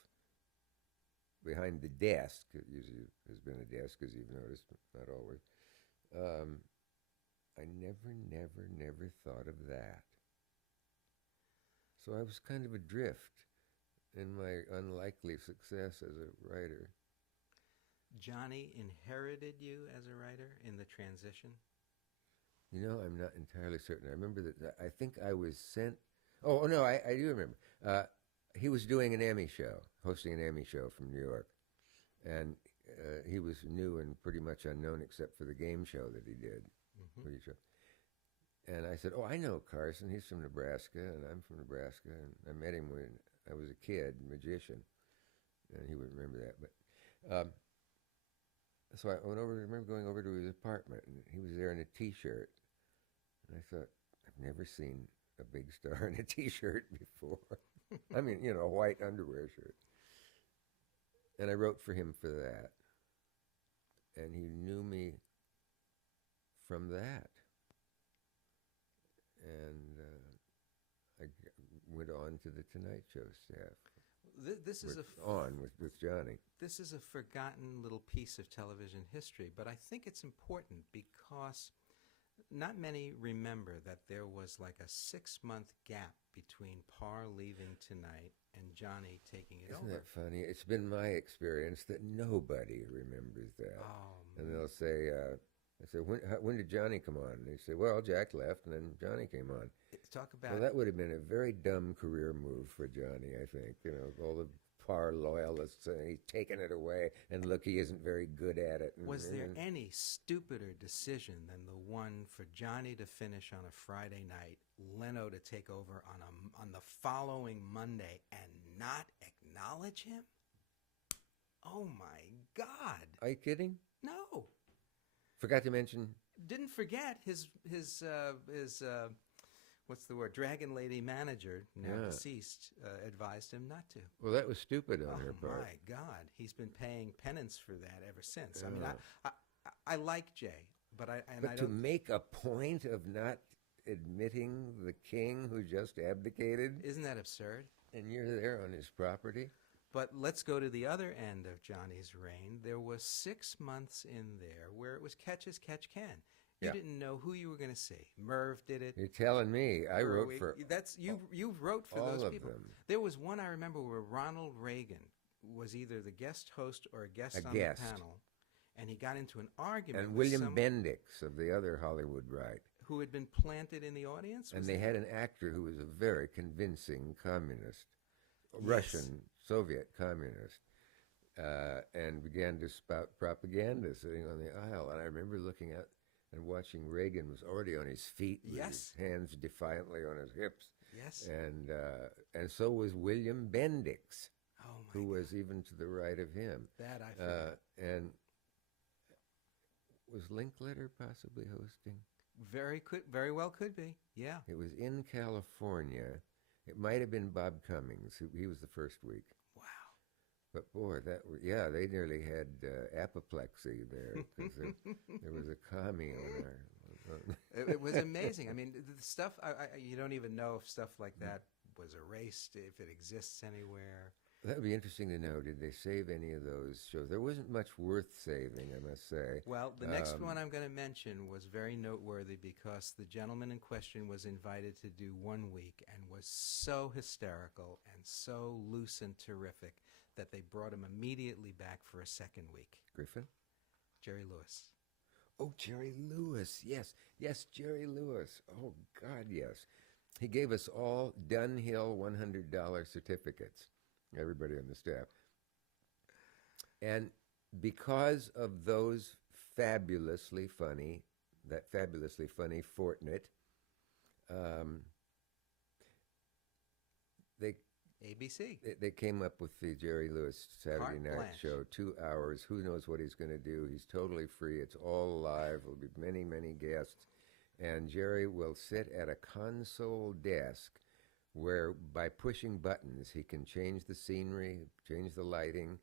behind the desk? It usually has been a desk, as you've noticed, but not always. I never thought of that. So I was kind of adrift in my unlikely success as a writer. Johnny inherited you as a writer in the transition? You know, I'm not entirely certain. I remember that I think I was sent. Oh no, I do remember. He was doing an Emmy show, hosting an Emmy show from New York, and he was new and pretty much unknown except for the game show that he did. And I said, "Oh, I know Carson. He's from Nebraska, and I'm from Nebraska." And I met him when I was a kid, magician, and he wouldn't remember that. But so I went over. I remember going over to his apartment, and he was there in a T-shirt. And I thought, I've never seen a big star in a T-shirt before. I mean, you know, a white underwear shirt. And I wrote for him for that. And he knew me from that. And I went on to the Tonight Show staff. This is with Johnny. This is a forgotten little piece of television history, but I think it's important because not many remember that there was like a 6-month gap between Parr leaving Tonight and Johnny taking it over. Isn't that funny? It's been my experience that nobody remembers that. Oh, and they'll say, I say, when did Johnny come on? And they say, well, Jack left, and then Johnny came on. Talk about. Well, that would have been a very dumb career move for Johnny, I think. You know, all the Parr loyalists, he's taken it away, and look, he isn't very good at it. Was there any stupider decision than the one for Johnny to finish on a Friday night, Leno to take over on the following Monday, and not acknowledge him? Oh my God! Are you kidding? No. Forgot to mention. Didn't forget his what's the word? Dragon Lady manager, now deceased, advised him not to. Well, that was stupid on her part. Oh my God, he's been paying penance for that ever since. I mean, I like Jay, but I But to make a point of not admitting the king who just abdicated, isn't that absurd? And you're there on his property. But let's go to the other end of Johnny's reign. There was 6 months in there where it was catch as catch can. You didn't know who you were going to see. Merv did it. You're telling me. I wrote for you wrote for all those of people. them. There was one I remember where Ronald Reagan was either the guest host or a guest on the panel, and he got into an argument and with William Bendix of the other Hollywood right, who had been planted in the audience. And they had an actor who was a very convincing communist, Russian, Soviet communist, and began to spout propaganda sitting on the aisle. And I remember looking out and watching Reagan was already on his feet with his hands defiantly on his hips. Yes. And so was William Bendix, who God. was even to the right of him. That I forgot. And was Linkletter possibly hosting? Very well could be. Yeah. It was in California. It might have been Bob Cummings. He was the first week. Wow. But boy, they nearly had apoplexy there because there was a commie on our. It was amazing. I mean, the stuff you don't even know if stuff like that was erased, if it exists anywhere. That would be interesting to know. Did they save any of those shows? There wasn't much worth saving, I must say. Well, the next one I'm going to mention was very noteworthy because the gentleman in question was invited to do 1 week and was so hysterical and so loose and terrific that they brought him immediately back for a second week. Griffin? Jerry Lewis. Oh, Jerry Lewis. Yes, Jerry Lewis. Oh, God, yes. he gave us all Dunhill $100 certificates, everybody on the staff. And because of those fabulously funny, that fabulously funny fortnight, they ABC. they came up with the Jerry Lewis Saturday Carte Night blanche. Show, 2 hours. Who knows what he's going to do? He's totally free. It's all live. There'll be many, many guests. And Jerry will sit at a console desk where by pushing buttons he can change the scenery, change the lighting,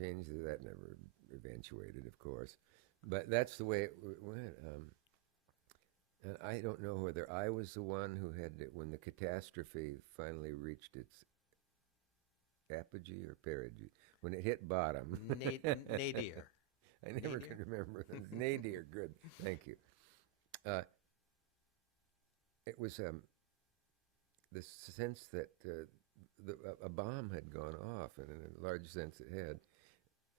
that never eventuated, of course. But that's the way it went. And I don't know whether I was the one who had, when the catastrophe finally reached its apogee or perigee, when it hit bottom. Nadir. I never Nadir? can remember. Nadir, good. Thank you. It was the sense that a bomb had gone off, and in a large sense it had.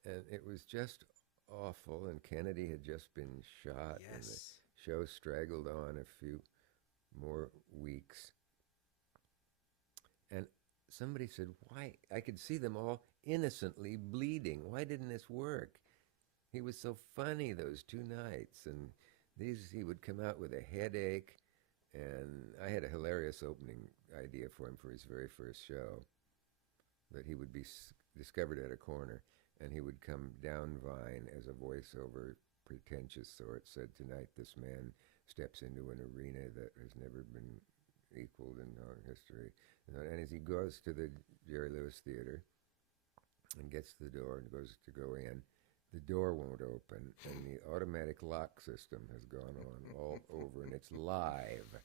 And it was just awful, and Kennedy had just been shot, and the Yes. show straggled on a few more weeks. And somebody said, why? I could see them all innocently bleeding. Why didn't this work? He was so funny those 2 nights, and he would come out with a headache, and I had a hilarious opening idea for him for his very first show, that he would be discovered at a corner, and he would come down Vine as a voiceover pretentious sort, said, tonight this man steps into an arena that has never been equaled in our history. And as he goes to the Jerry Lewis Theater and gets to the door and goes to go in, the door won't open, and the automatic lock system has gone on all over, and it's live.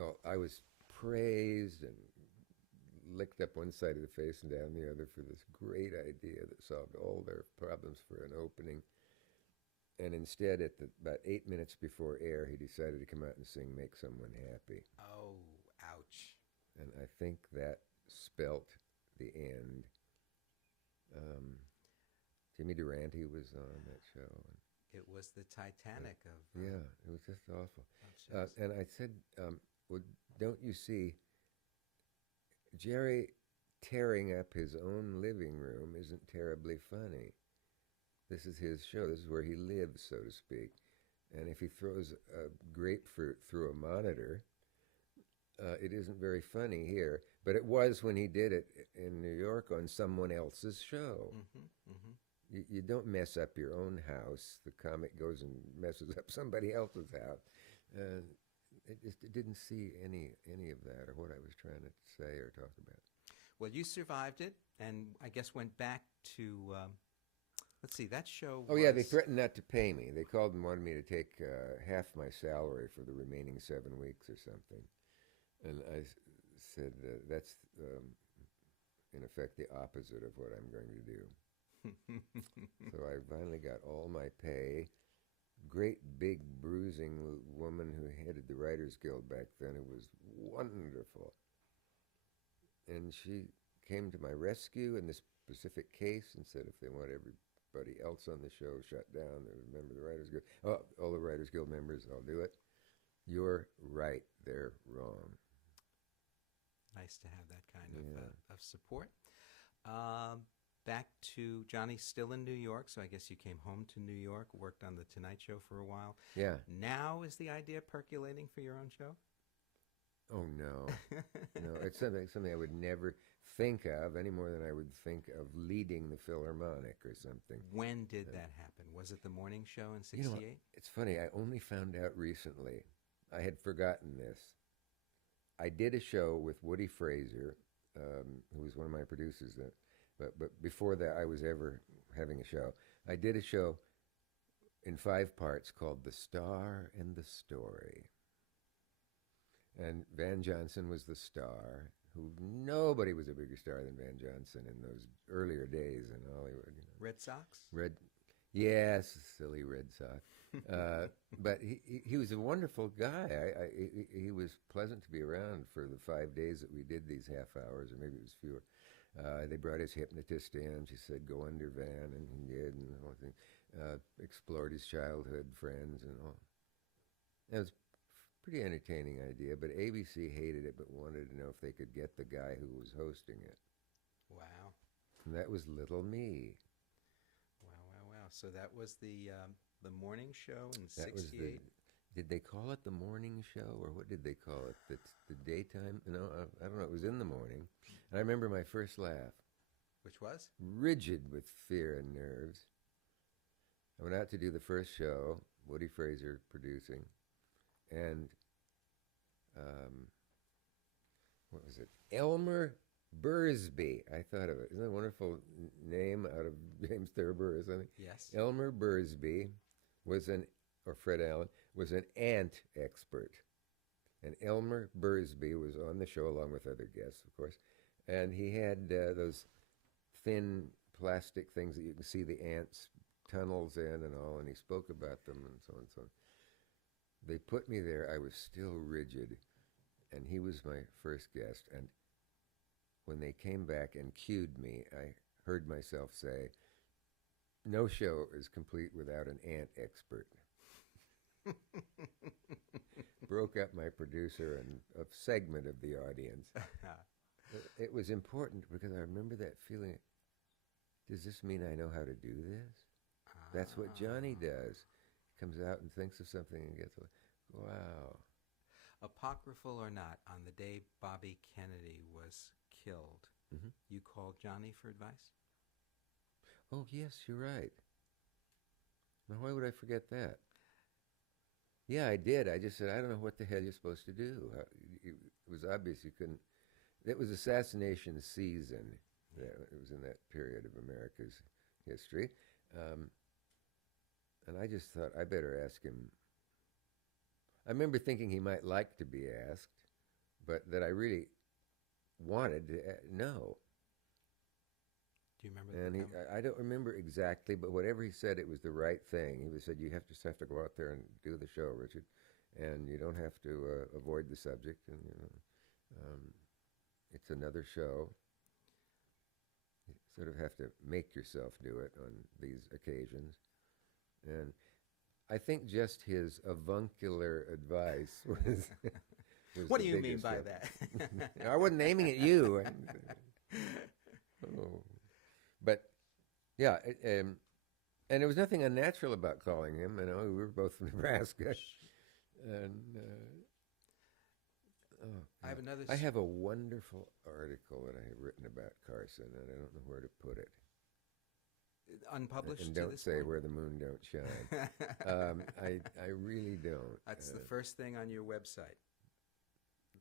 Oh, I was praised and licked up one side of the face and down the other for this great idea that solved all their problems for an opening. And instead, about 8 minutes before air, he decided to come out and sing Make Someone Happy. Oh, ouch. And I think that spelt the end. Jimmy Durante was on that show. It was the Titanic of... Yeah, it was just awful. shows. And I said, well, don't you see, Jerry tearing up his own living room isn't terribly funny. This is his show. This is where he lives, so to speak. And if he throws a grapefruit through a monitor, it isn't very funny here. But it was when he did it in New York on someone else's show. Mm-hmm, mm-hmm. You don't mess up your own house. The comic goes and messes up somebody else's house. It didn't see any of that or what I was trying to say or talk about. Well, you survived it, and I guess went back to... let's see, that show Oh, yeah, they threatened not to pay me. They called and wanted me to take half my salary for the remaining 7 weeks or something. And I said, that's, in effect, the opposite of what I'm going to do. So I finally got all my pay. Great big bruising woman who headed the Writers Guild back then. It was wonderful. And she came to my rescue in this specific case and said if they want everybody else on the show shut down, remember the Writers Guild. Oh, all the Writers Guild members, I'll do it. You're right, they're wrong. Nice to have that kind of support. Back to Johnny, still in New York, so I guess you came home to New York, worked on The Tonight Show for a while. Yeah. Now is the idea percolating for your own show? Oh, no. No, it's something I would never think of any more than I would think of leading the Philharmonic or something. When did that happen? Was it the morning show in You know, '68? it's funny, I only found out recently. I had forgotten this. I did a show with Woody Fraser, who was one of my producers. But before that, I was ever having a show. I did a show in 5 parts called The Star and the Story. And Van Johnson was the star, who nobody was a bigger star than Van Johnson in those earlier days in Hollywood. You know. Red Sox? Yes, silly Red Sox. But he was a wonderful guy. He was pleasant to be around for the 5 days that we did these half hours, or maybe it was fewer. They brought his hypnotist in. She said, go under Van, and he did, and the whole thing. Explored his childhood friends and all. It was pretty entertaining idea, but ABC hated it but wanted to know if they could get the guy who was hosting it. Wow. And that was little me. Wow. So that was the morning show in That was '68. did they call it the morning show, or what did they call it? The daytime? No, I don't know. It was in the morning. And I remember my first laugh, Which was? rigid with fear and nerves. I went out to do the first show, Woody Fraser producing, and what was it? Elmer Bursby. I thought of it. Isn't that a wonderful name out of James Thurber or something? Yes. Elmer Bursby was or Fred Allen, was an ant expert. And Elmer Bursby was on the show along with other guests, of course. And he had those thin plastic things that you can see the ants' tunnels in and all, and he spoke about them and so on and so on. They put me there. I was still rigid, and he was my first guest. And when they came back and cued me, I heard myself say, "No show is complete without an ant expert." Broke up my producer and a segment of the audience. It was important because I remember that feeling. Does this mean I know how to do this? That's what Johnny does. Comes out and thinks of something and gets, wow. Apocryphal or not, on the day Bobby Kennedy was killed, you called Johnny for advice? Oh, yes, you're right. Now, why would I forget that? Yeah, I did. I just said, I don't know what the hell you're supposed to do. It was obvious you couldn't. It was assassination season. It was in that period of America's history. And I just thought, I better ask him. I remember thinking he might like to be asked, but that I really wanted to know. Do you remember And I don't remember exactly, but whatever he said, it was the right thing. He said, you just have to go out there and do the show, Richard, and you don't have to avoid the subject. And it's another show. You sort of have to make yourself do it on these occasions. And I think just his avuncular advice was what the do you mean biggest by help. that? I wasn't aiming at you. But yeah, and there was nothing unnatural about calling him. You know, we were both from Nebraska, and I have a wonderful article that I have written about Carson, and I don't know where to put it. Unpublished. And to don't this say point? where the moon don't shine. I really don't. That's the first thing on your website.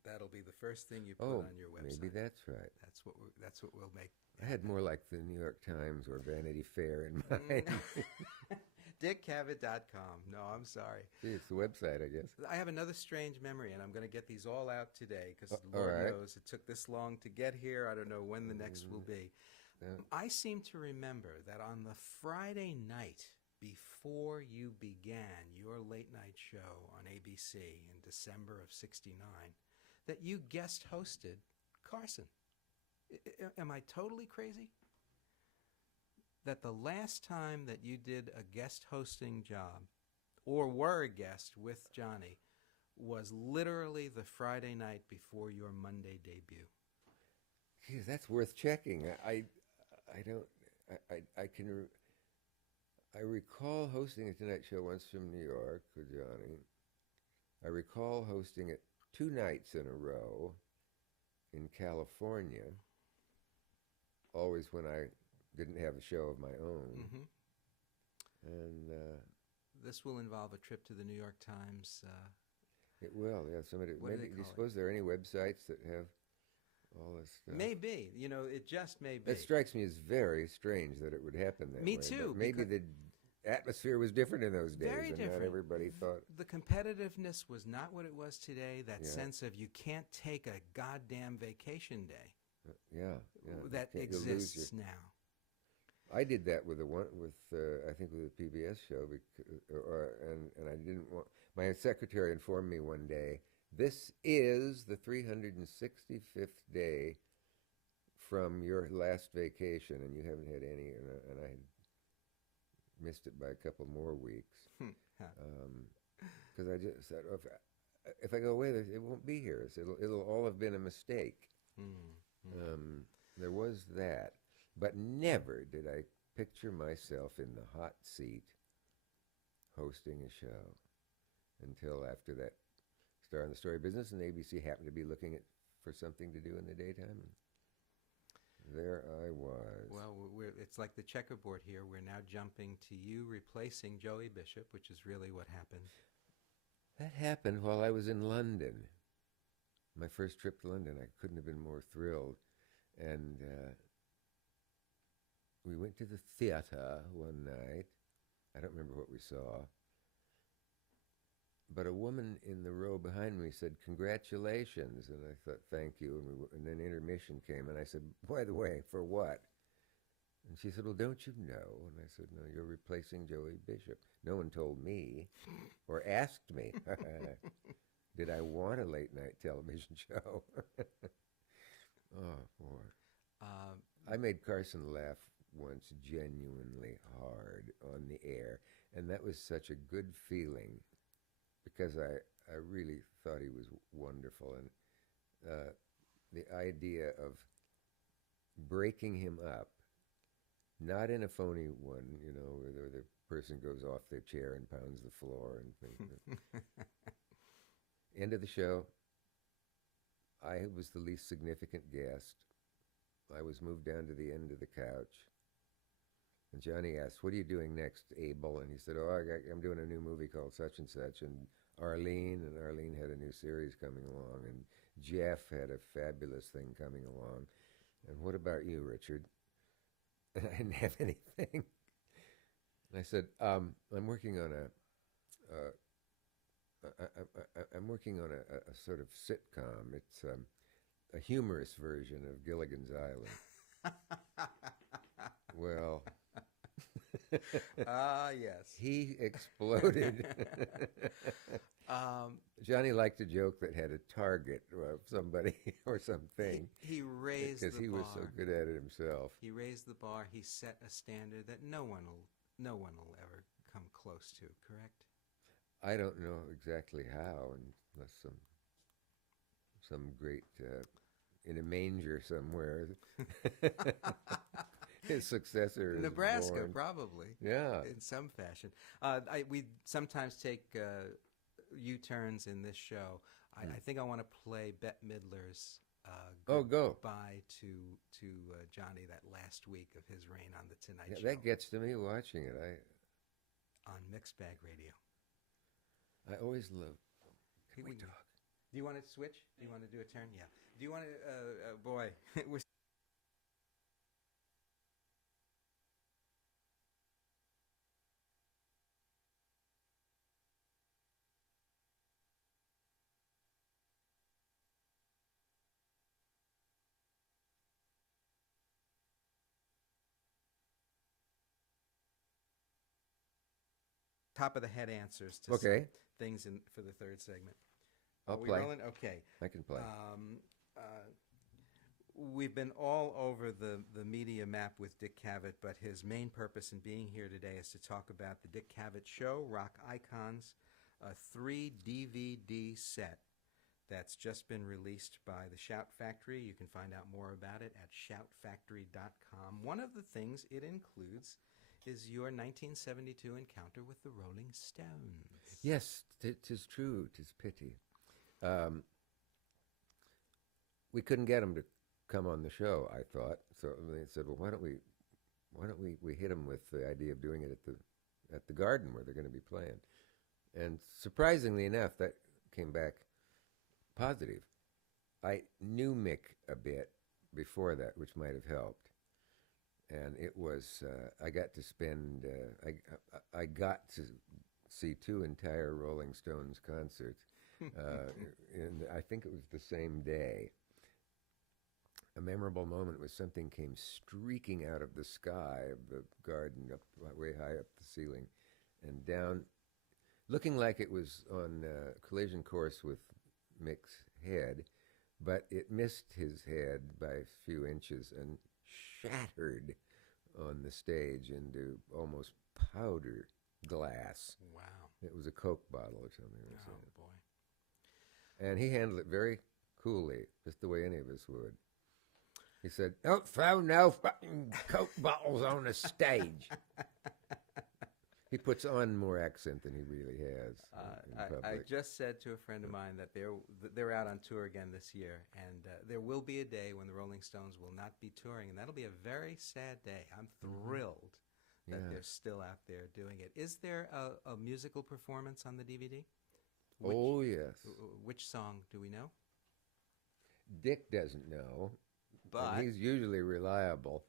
That'll be the first thing you put Oh, on your website. maybe that's right. That's what we'll make. I had more like the New York Times or Vanity Fair in mind. DickCavett.com. No, I'm sorry. See, it's the website, I guess. I have another strange memory, and I'm going to get these all out today because all Lord right. knows it took this long to get here. I don't know when the next will be. I seem to remember that on the Friday night before you began your late night show on ABC in December of '69, that you guest hosted Carson. Am I totally crazy? That the last time that you did a guest hosting job or were a guest with Johnny was literally the Friday night before your Monday debut. Geez, that's worth checking. I recall hosting a Tonight Show once from New York with Johnny. I recall hosting it 2 nights in a row in California, always when I didn't have a show of my own. And this will involve a trip to the New York Times. it will, yeah. Somebody, What do maybe, they do you call it? suppose there are any websites that have all this stuff? Maybe. You know, it just may be. It strikes me as very strange that it would happen that Me way. too, But maybe the atmosphere was different in those days, Very and different. not everybody thought. The competitiveness was not what it was today. That Yeah. sense of you can't take a goddamn vacation day Yeah, that you'll lose your- exists now. I did that with I think with the PBS show, and I didn't want. My secretary informed me one day, this is the 365th day from your last vacation, and you haven't had any, and I had missed it by a couple more weeks, because I just said, if I go away, it won't be here. It'll all have been a mistake. There was that, but never did I picture myself in the hot seat hosting a show until after that Star in the Story business, and ABC happened to be looking for something to do in the daytime. And there I was. Well, it's like the checkerboard here. We're now jumping to you replacing Joey Bishop, which is really what happened. That happened while I was in London. My first trip to London. I couldn't have been more thrilled. And we went to the theater one night. I don't remember what we saw. But a woman in the row behind me said, "Congratulations." And I thought, "Thank you." And then intermission came, and I said, "By the way, for what?" And she said, "Well, don't you know?" And I said, "No, you're replacing Joey Bishop." No one told me or asked me. Did I want a late-night television show? Oh, boy. I made Carson laugh once genuinely hard on the air, and that was such a good feeling because I really thought he was wonderful. And the idea of breaking him up, not in a phony one, where the person goes off their chair and pounds the floor and things. End of the show, I was the least significant guest. I was moved down to the end of the couch. And Johnny asked, "What are you doing next, Abel?" And he said, "Oh, I'm doing a new movie called such and such." And Arlene had a new series coming along. And Jeff had a fabulous thing coming along. "And what about you, Richard?" And I didn't have anything. And I said, "I'm working on a sort of sitcom. It's a humorous version of Gilligan's Island." Well, Yes. he exploded. Johnny liked a joke that had a target of somebody or something. He raised the bar. Because he was so good at it himself. He raised the bar. He set a standard that no one will ever come close to. Correct? I don't know exactly how, unless some great in a manger somewhere. His successor is Nebraska, born. probably. Yeah. In some fashion. We sometimes take U-turns in this show. I think I want to play Bette Midler's Go. goodbye to Johnny that last week of his reign on The Tonight Show. That gets to me watching it. On Mixed Bag Radio. I always love. Can we We- talk? Do you want to switch? Do you want to do a turn? Yeah. Do you want to, boy, we're top of the head answers to some Okay. things for the third segment. I'll Are we play. rolling? Okay. I can play. We've been all over the media map with Dick Cavett, but his main purpose in being here today is to talk about the Dick Cavett Show, Rock Icons, a 3 DVD set that's just been released by the Shout Factory. You can find out more about it at shoutfactory.com. One of the things it includes is your 1972 encounter with the Rolling Stones. Yes, 'tis true. 'Tis pity. We couldn't get him to come on the show, I thought. So they said, "Well, why don't we hit him with the idea of doing it at the Garden where they're going to be playing?" And surprisingly enough, that came back positive. I knew Mick a bit before that, which might have helped. And it was I got to spend I got to see 2 entire Rolling Stones concerts. And I think it was the same day. A memorable moment was something came streaking out of the sky of the Garden, up way high up the ceiling, and down, looking like it was on collision course with Mick's head, but it missed his head by a few inches and shattered on the stage into almost powder glass. Wow. It was a Coke bottle or something. Oh, boy. And he handled it very coolly, just the way any of us would. He said, "Don't throw no fucking Coke bottles on the stage." He puts on more accent than he really has in I public. just said to a friend of mine that they're out on tour again this year, and there will be a day when the Rolling Stones will not be touring, and that'll be a very sad day. I'm thrilled that Yeah. they're still out there doing it. Is there a musical performance on the DVD? Oh, yes. Which song do we know? Dick doesn't know, But and he's usually reliable.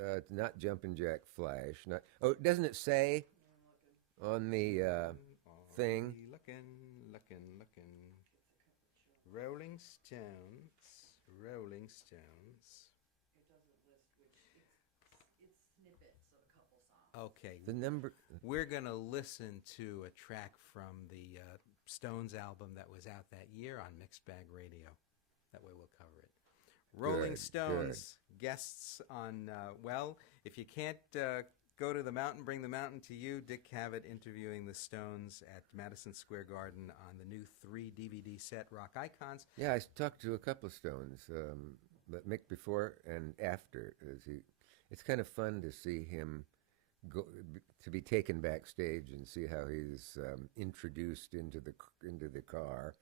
It's not Jumpin' Jack Flash. Not. Oh, doesn't it say on the thing? Looking. Rolling Stones. It doesn't list which, it's snippets of a couple songs. Okay, The number. we're going to listen to a track from the Stones album that was out that year on Mixed Bag Radio. That way we'll cover it. Rolling Good, Stones guests on, if you can't go to the mountain, bring the mountain to you. Dick Cavett interviewing the Stones at Madison Square Garden on the new 3 DVD set, Rock Icons. Yeah, I talked to a couple of Stones, but Mick before and after. It's kind of fun to see him to be taken backstage and see how he's introduced into the car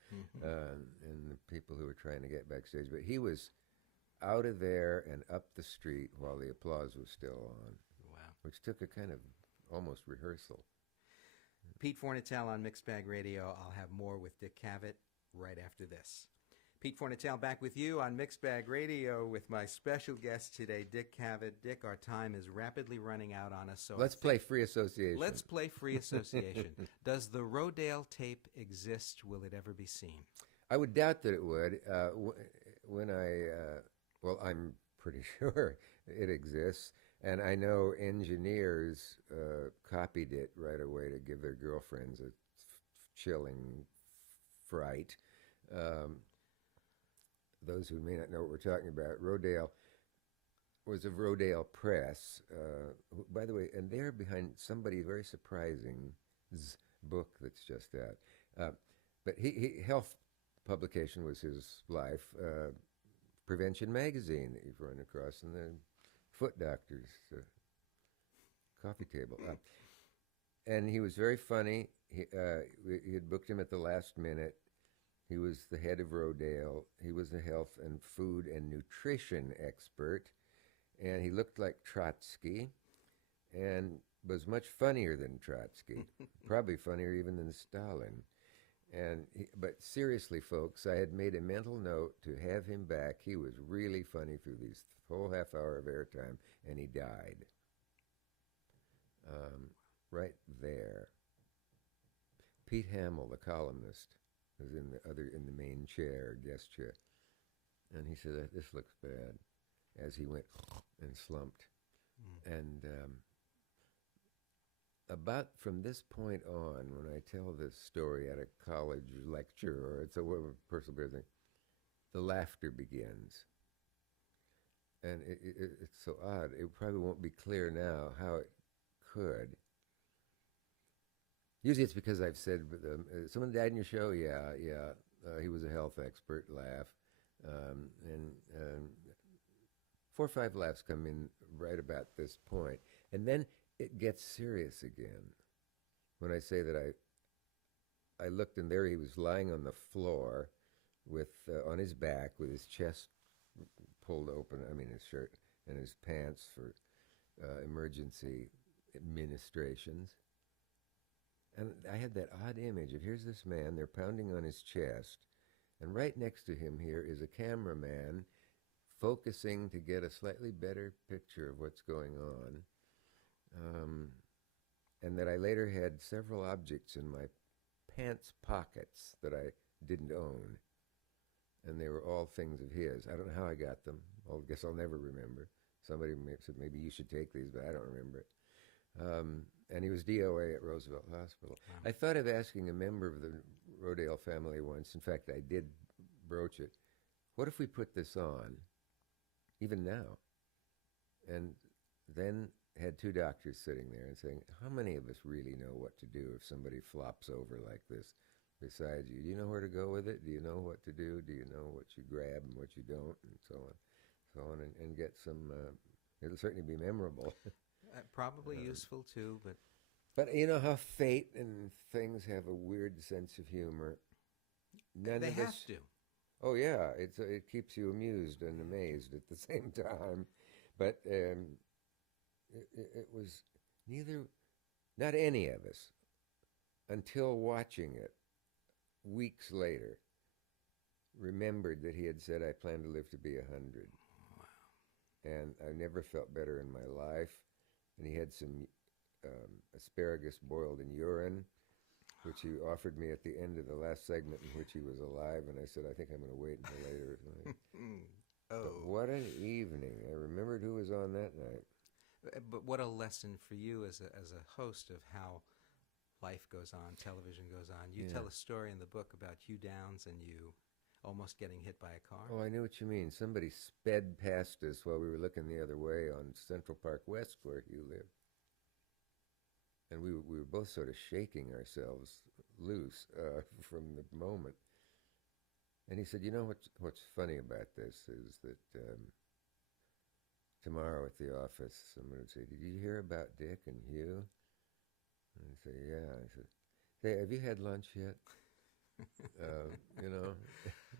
and the people who were trying to get backstage. But he was out of there and up the street while the applause was still on. Wow. Which took a kind of almost rehearsal. Pete Fornatale on Mixed Bag Radio. I'll have more with Dick Cavett right after this. Pete Fornatale back with you on Mixed Bag Radio with my special guest today, Dick Cavett. Dick, our time is rapidly running out on us. So Let's play free association. Let's play free association. Does the Rodale tape exist? Will it ever be seen? I would doubt that it would. I'm pretty sure it exists. And I know engineers copied it right away to give their girlfriends a chilling fright. Those who may not know what we're talking about, Rodale was of Rodale Press. By the way, and they're behind somebody very surprising's book that's just out. But health publication was his life. Prevention Magazine that you've run across, and the Foot Doctor's coffee table. And he was very funny. He had booked him at the last minute. He was the head of Rodale. He was a health and food and nutrition expert. And he looked like Trotsky and was much funnier than Trotsky, probably funnier even than Stalin. But seriously, folks, I had made a mental note to have him back. He was really funny through these whole half hour of airtime, and he died. Right there. Pete Hamill, the columnist, was in the main chair, guest chair, and he said, "This looks bad," as he went and slumped. And about from this point on, when I tell this story at a college lecture or it's a personal business, the laughter begins. And it's so odd. It probably won't be clear now how it could. Usually it's because I've said, someone died in your show? Yeah. He was a health expert, laugh. And 4 or 5 laughs come in right about this point. And then it gets serious again. When I say that I looked and there he was lying on the floor with on his back with his chest pulled open, his shirt and his pants for emergency administrations. And I had that odd image of here's this man, they're pounding on his chest, and right next to him here is a cameraman focusing to get a slightly better picture of what's going on. And that I later had several objects in my pants pockets that I didn't own. And they were all things of his. I don't know how I got them. I guess I'll never remember. Somebody said, maybe you should take these, but I don't remember it. And he was DOA at Roosevelt Hospital. Wow. I thought of asking a member of the Rodale family once. In fact, I did broach it. What if we put this on, even now? And then had 2 doctors sitting there and saying, how many of us really know what to do if somebody flops over like this? beside you. Do you know where to go with it? Do you know what to do? Do you know what you grab and what you don't, and so on, and get some. It'll certainly be memorable. Probably useful too, but But you know how fate and things have a weird sense of humor. None they of have us. to. Oh yeah, it keeps you amused and amazed at the same time. But it was neither, not any of us, until watching it weeks later, remembered that he had said, "I plan to live to be 100." And I never felt better in my life. And he had some asparagus boiled in urine, which he offered me at the end of the last segment in which he was alive. And I said, I think I'm going to wait until later. But what an evening. I remembered who was on that night. But what a lesson for you as a host of how life goes on, television goes on. You tell a story in the book about Hugh Downs and you almost getting hit by a car. Oh, I knew what you mean. Somebody sped past us while we were looking the other way on Central Park West where Hugh lived. And we were both sort of shaking ourselves loose from the moment. And he said, you know what's funny about this is that tomorrow at the office, someone would say, did you hear about Dick and Hugh? And I'd say, yeah. I said, say, have you had lunch yet? You know,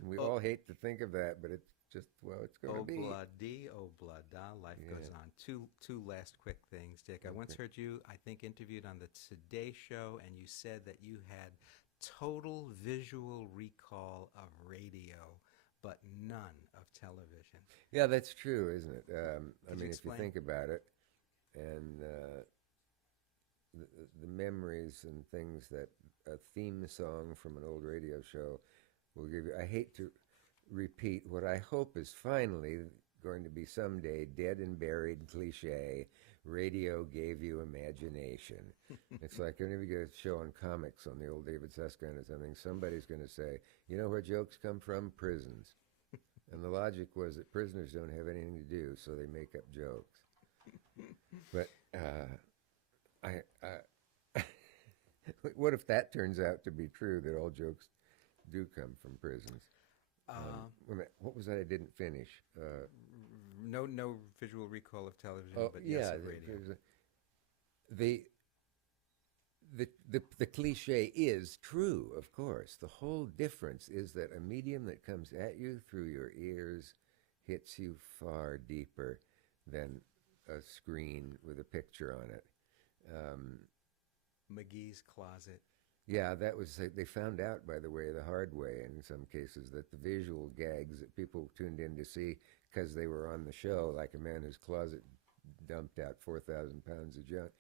we all hate to think of that, but it's just, well, it's going to be. Oblada, life goes on. Two last quick things, Dick. I once heard you, I think, interviewed on the Today Show, and you said that you had total visual recall of radio, but none of television. Yeah, that's true, isn't it? I mean, if you explain? think about it, and the memories and things that a theme song from an old radio show will give you. I hate to repeat what I hope is finally going to be someday dead and buried cliche. Radio gave you imagination. It's like whenever you get a show on comics on the old David Susskind or something, somebody's going to say, you know where jokes come from? Prisons. And the logic was that prisoners don't have anything to do, so they make up jokes. But what if that turns out to be true, that all jokes do come from prisons? What was that I didn't finish? No visual recall of television, but yeah, yes, of radio. The cliche is true, of course. The whole difference is that a medium that comes at you through your ears hits you far deeper than a screen with a picture on it. McGee's Closet. Yeah, that was, they found out, by the way, the hard way in some cases, that the visual gags that people tuned in to see because they were on the show, like a man whose closet dumped out 4,000 pounds of junk.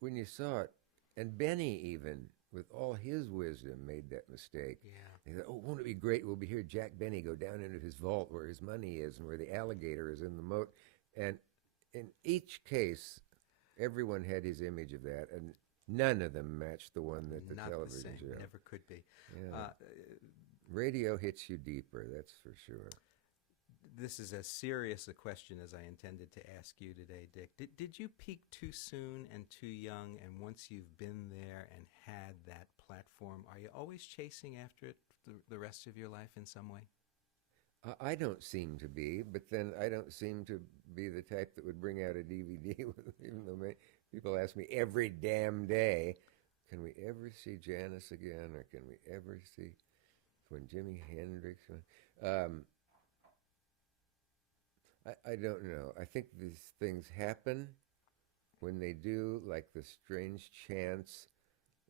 When you saw it, and Benny even, with all his wisdom, made that mistake. Yeah. He said, oh, won't it be great? We'll be here, Jack Benny, go down into his vault where his money is and where the alligator is in the moat. And in each case, everyone had his image of that, and none of them matched the one that the Not television the same. show. Never could be. Yeah. Radio hits you deeper, that's for sure. This is as serious a question as I intended to ask you today, Dick. Did you peak too soon and too young? And once you've been there and had that platform, are you always chasing after it the rest of your life in some way? I don't seem to be, but then I don't seem to be the type that would bring out a DVD, even though people ask me every damn day, can we ever see Janis again, or can we ever see when Jimi Hendrix went? I don't know. I think these things happen when they do, like the strange chance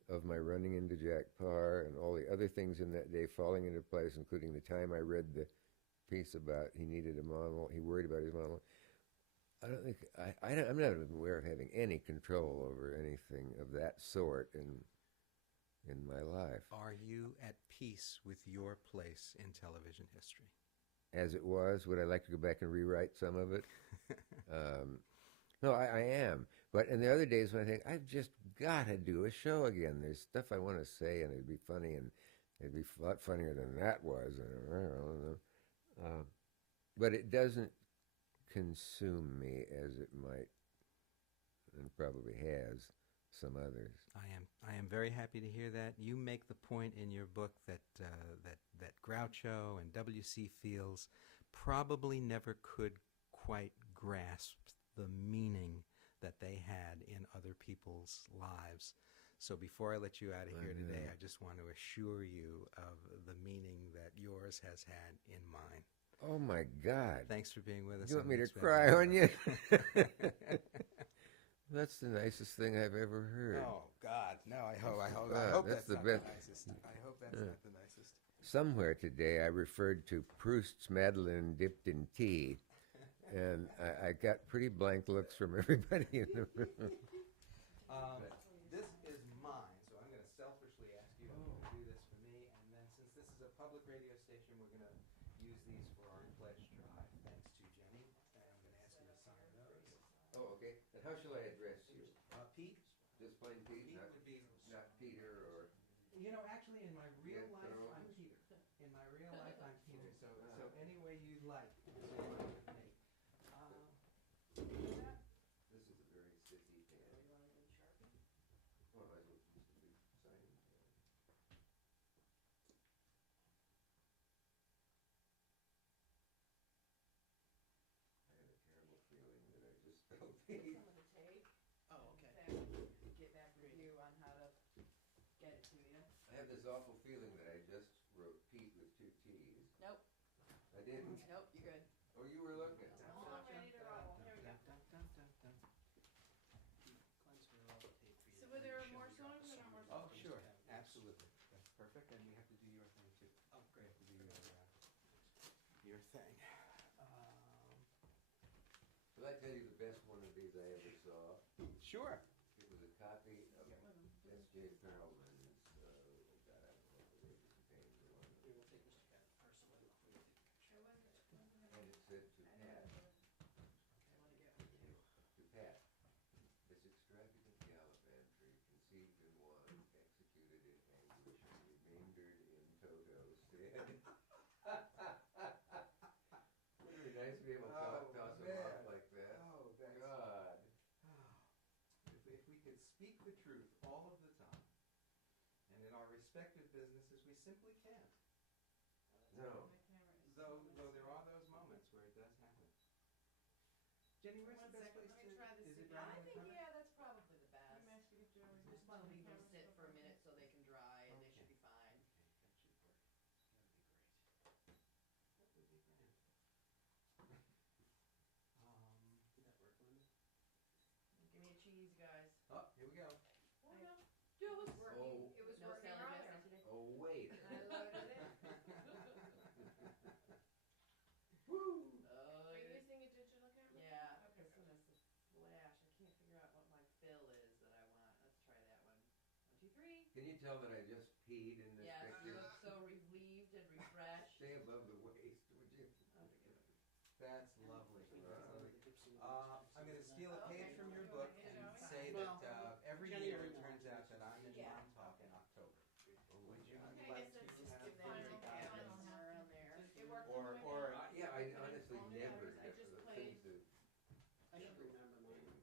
of my running into Jack Parr and all the other things in that day falling into place, including the time I read the piece about he needed a monologue, he worried about his monologue. I don't think, I'm not aware of having any control over anything of that sort in my life. Are you at peace with your place in television history? As it was, would I like to go back and rewrite some of it? No, I am. But in the other days when I think, I've just got to do a show again. There's stuff I want to say, and it'd be funny, and it'd be a lot funnier than that was. I don't know. But it doesn't consume me as it might, and probably has, some others. I am very happy to hear that. You make the point in your book that that Groucho and W.C. Fields probably never could quite grasp the meaning that they had in other people's lives. So before I let you out of here today, I just want to assure you of the meaning that yours has had in mine. Oh my God! Thanks for being with us. You want on me to Mixed cry on you? Beverages. That's the nicest thing I've ever heard. Oh God, no! I hope that's that's the not best. the nicest. I hope that's not the nicest. Somewhere today I referred to Proust's Madeleine dipped in tea, and I got pretty blank looks from everybody in the room. This is mine, so I'm going to selfishly ask you if you can do this for me, and then since this is a public radio station, we're going to use these for our pledge drive. Thanks to Jenny, and I'm going to ask you to sign those. Oh, okay. And how shall I address you? Pete, Just plain Pete, Pete would be. not Peter or. You know, actually, in my real Yeah, life, throw I'm it. Peter. In my real life, I'm Peter. So any way you like, is the same way with me. This is a very sissy pen. Well, I might as well just be signing pen. I had a terrible feeling that I just spelled Pete. Some of the tape. Oh, okay. Get back with you on how to get it to you. I have this awful feeling that I just wrote Pete with two T's. Nope. I didn't. Nope, you're good. Oh, you were looking. All ready to roll. Here we go. So were there more songs or no more songs? Oh, sure, absolutely. That's perfect, and we have to do your thing too. Oh, great. We have to do your thing. Shall I tell you the best one of these I ever saw? Sure. It was a copy of S.J. Perelman's, God, I don't know what the Rivers of Pain for one. We will take Mr. Cavitt first, so then we will take a picture. And it said to Pat, to Pat, this extravagant gallivantry, conceived in one, executed in anguish, and remaindered in toto, stead. Wouldn't it be nice to be able to toss him off like that? Oh, that's God. If we could speak the truth all of the time, and in our respective businesses, we simply can't. No. Though there are those moments where it does happen. Jenny, where's the best place to? Is it I right in the think, front? yeah, that's probably the best. Just want to leave them sit for a minute so they can dry, and they should be fine. That would be grand. Did that work, Linda? Give me a cheese, guys. Oh, here we go. Oh, no. It was working. Oh. It was no working Sally earlier. Jesse today. Oh, wait. I loaded it. Woo! Oh, Are you yeah. using a digital camera? Yeah, Okay, this one is a flash. I can't figure out what my fill is that I want. Let's try that one. 1, 2, 3. Can you tell that I just peed in this Yes, you picture? look so relieved and refreshed. Stay above the waist, would you? That's lovely. That's lovely. The Dipsy I'm going to steal a Okay. page from your book Okay, and shall we? say Well, that every Jenny year already it turns knows. out that I'm in Yeah. Montauk in October. Would you Okay, like I guess to it's have just the final guidance? count. Somewhere around there. It worked Or- on my or- phone. Yeah, I honestly All the never batteries. I get just the played. things to. I should remember mine.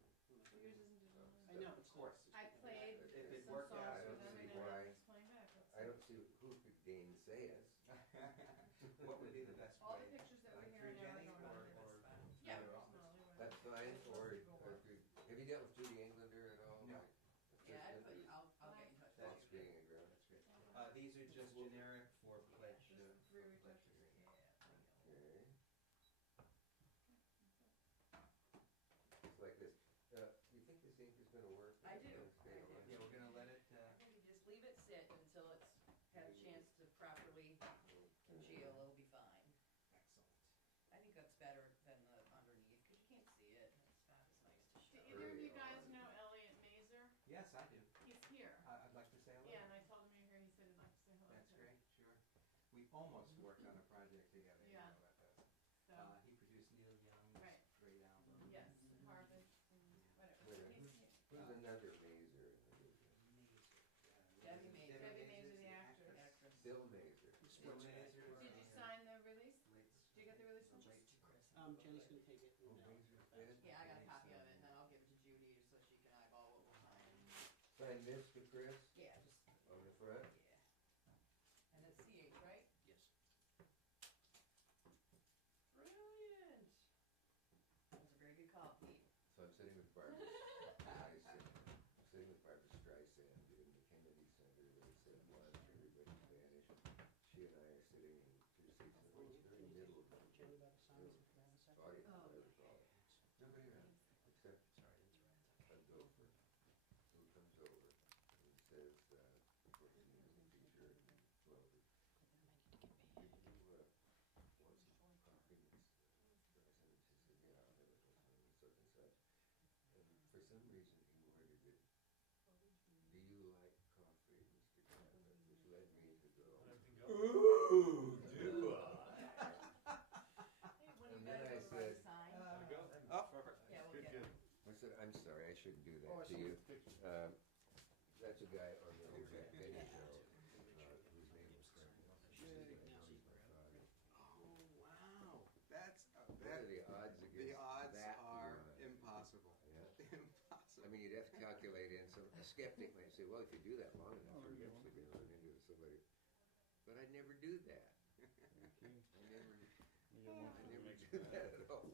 Yours isn't digital. I know, but Of course. I played If it some worked songs out, I for don't them see and why. I was playing back. I don't see who could gainsay us. What would be the best All way? the pictures that Like we through have now are Jenny going or- into this or- file. Yeah. Your office. That's fine, or could, have you dealt with Judy Englander at all? No. My Yeah, assistant? I'll get in touch with That's you. great. Being a ground. That's great. These are just generic for pledge. Just for 3 pledge retouches. agreement. Okay. It's like this. You think this ink is gonna work? I do. It's gonna stay I do. on? Yeah, we're going to let it. I think you just leave it sit until it's had a chance to properly congeal. It'll be fine. Excellent. I think that's better than the underneath because you can't see it. It's not as nice to Do show. either of you guys know Elliot Mazer? Yes, I do. He's here. I'd like to say hello. Yeah, and I told him you're here. He said he'd like to say hello. That's too. great, sure. We almost worked on a project together. You Yeah. know about that. So, He produced Neil Young's Right. great album. yes, Harvest and whatever. Wait a So minute. he's- Who's another Mazer? Debbie Mazer. Debbie Mazer's the actress. Actress. Bill Mazer. Bill Mazer. Did you sign the release? Did you get the release from Late- Chris? Jenny's gonna take it. Oh, and, Mazer's pass it. dead? Yeah, I got a copy of it, and then I'll give it to Judy so she can eyeball what we'll sign. Chris? Yeah, just, On the front? yeah. And it's CH, right? Yes. Brilliant. That was a very good call, Pete. So I'm sitting with Barbara Streisand. I'm sitting with Barbara Streisand in the Kennedy Center where it said lunch, everybody vanished. She and I are sitting in two seats in the very middle of the Tell me about the signs in command center. audience, Oh, whatever you call it. Nobody around except Sorry to interrupt. a gopher who comes over and says, before the music teacher and Clover, did you want some coffee, Miss Streisand? And she said, yeah, I'll have it with my such and such. And for some reason he worded it, do you like coffee, Mr. Cabot? Which led me to go, ooh, do I? Hey, when And you then guys I go to write a said, sign. Oh, Yeah, we'll get it. I said, I'm sorry, I shouldn't do that Oh, I to saw you. the picture. That's a guy on the old Jack Benny show, whose name was Frank. oh, wow. That's, What are the odds the against odds that are one? impossible. Yeah. Impossible. I mean, you'd have to calculate in some, a skeptic might say, well, if you do that long enough, you're eventually gonna run into somebody. But I'd never do that. I never do that at all.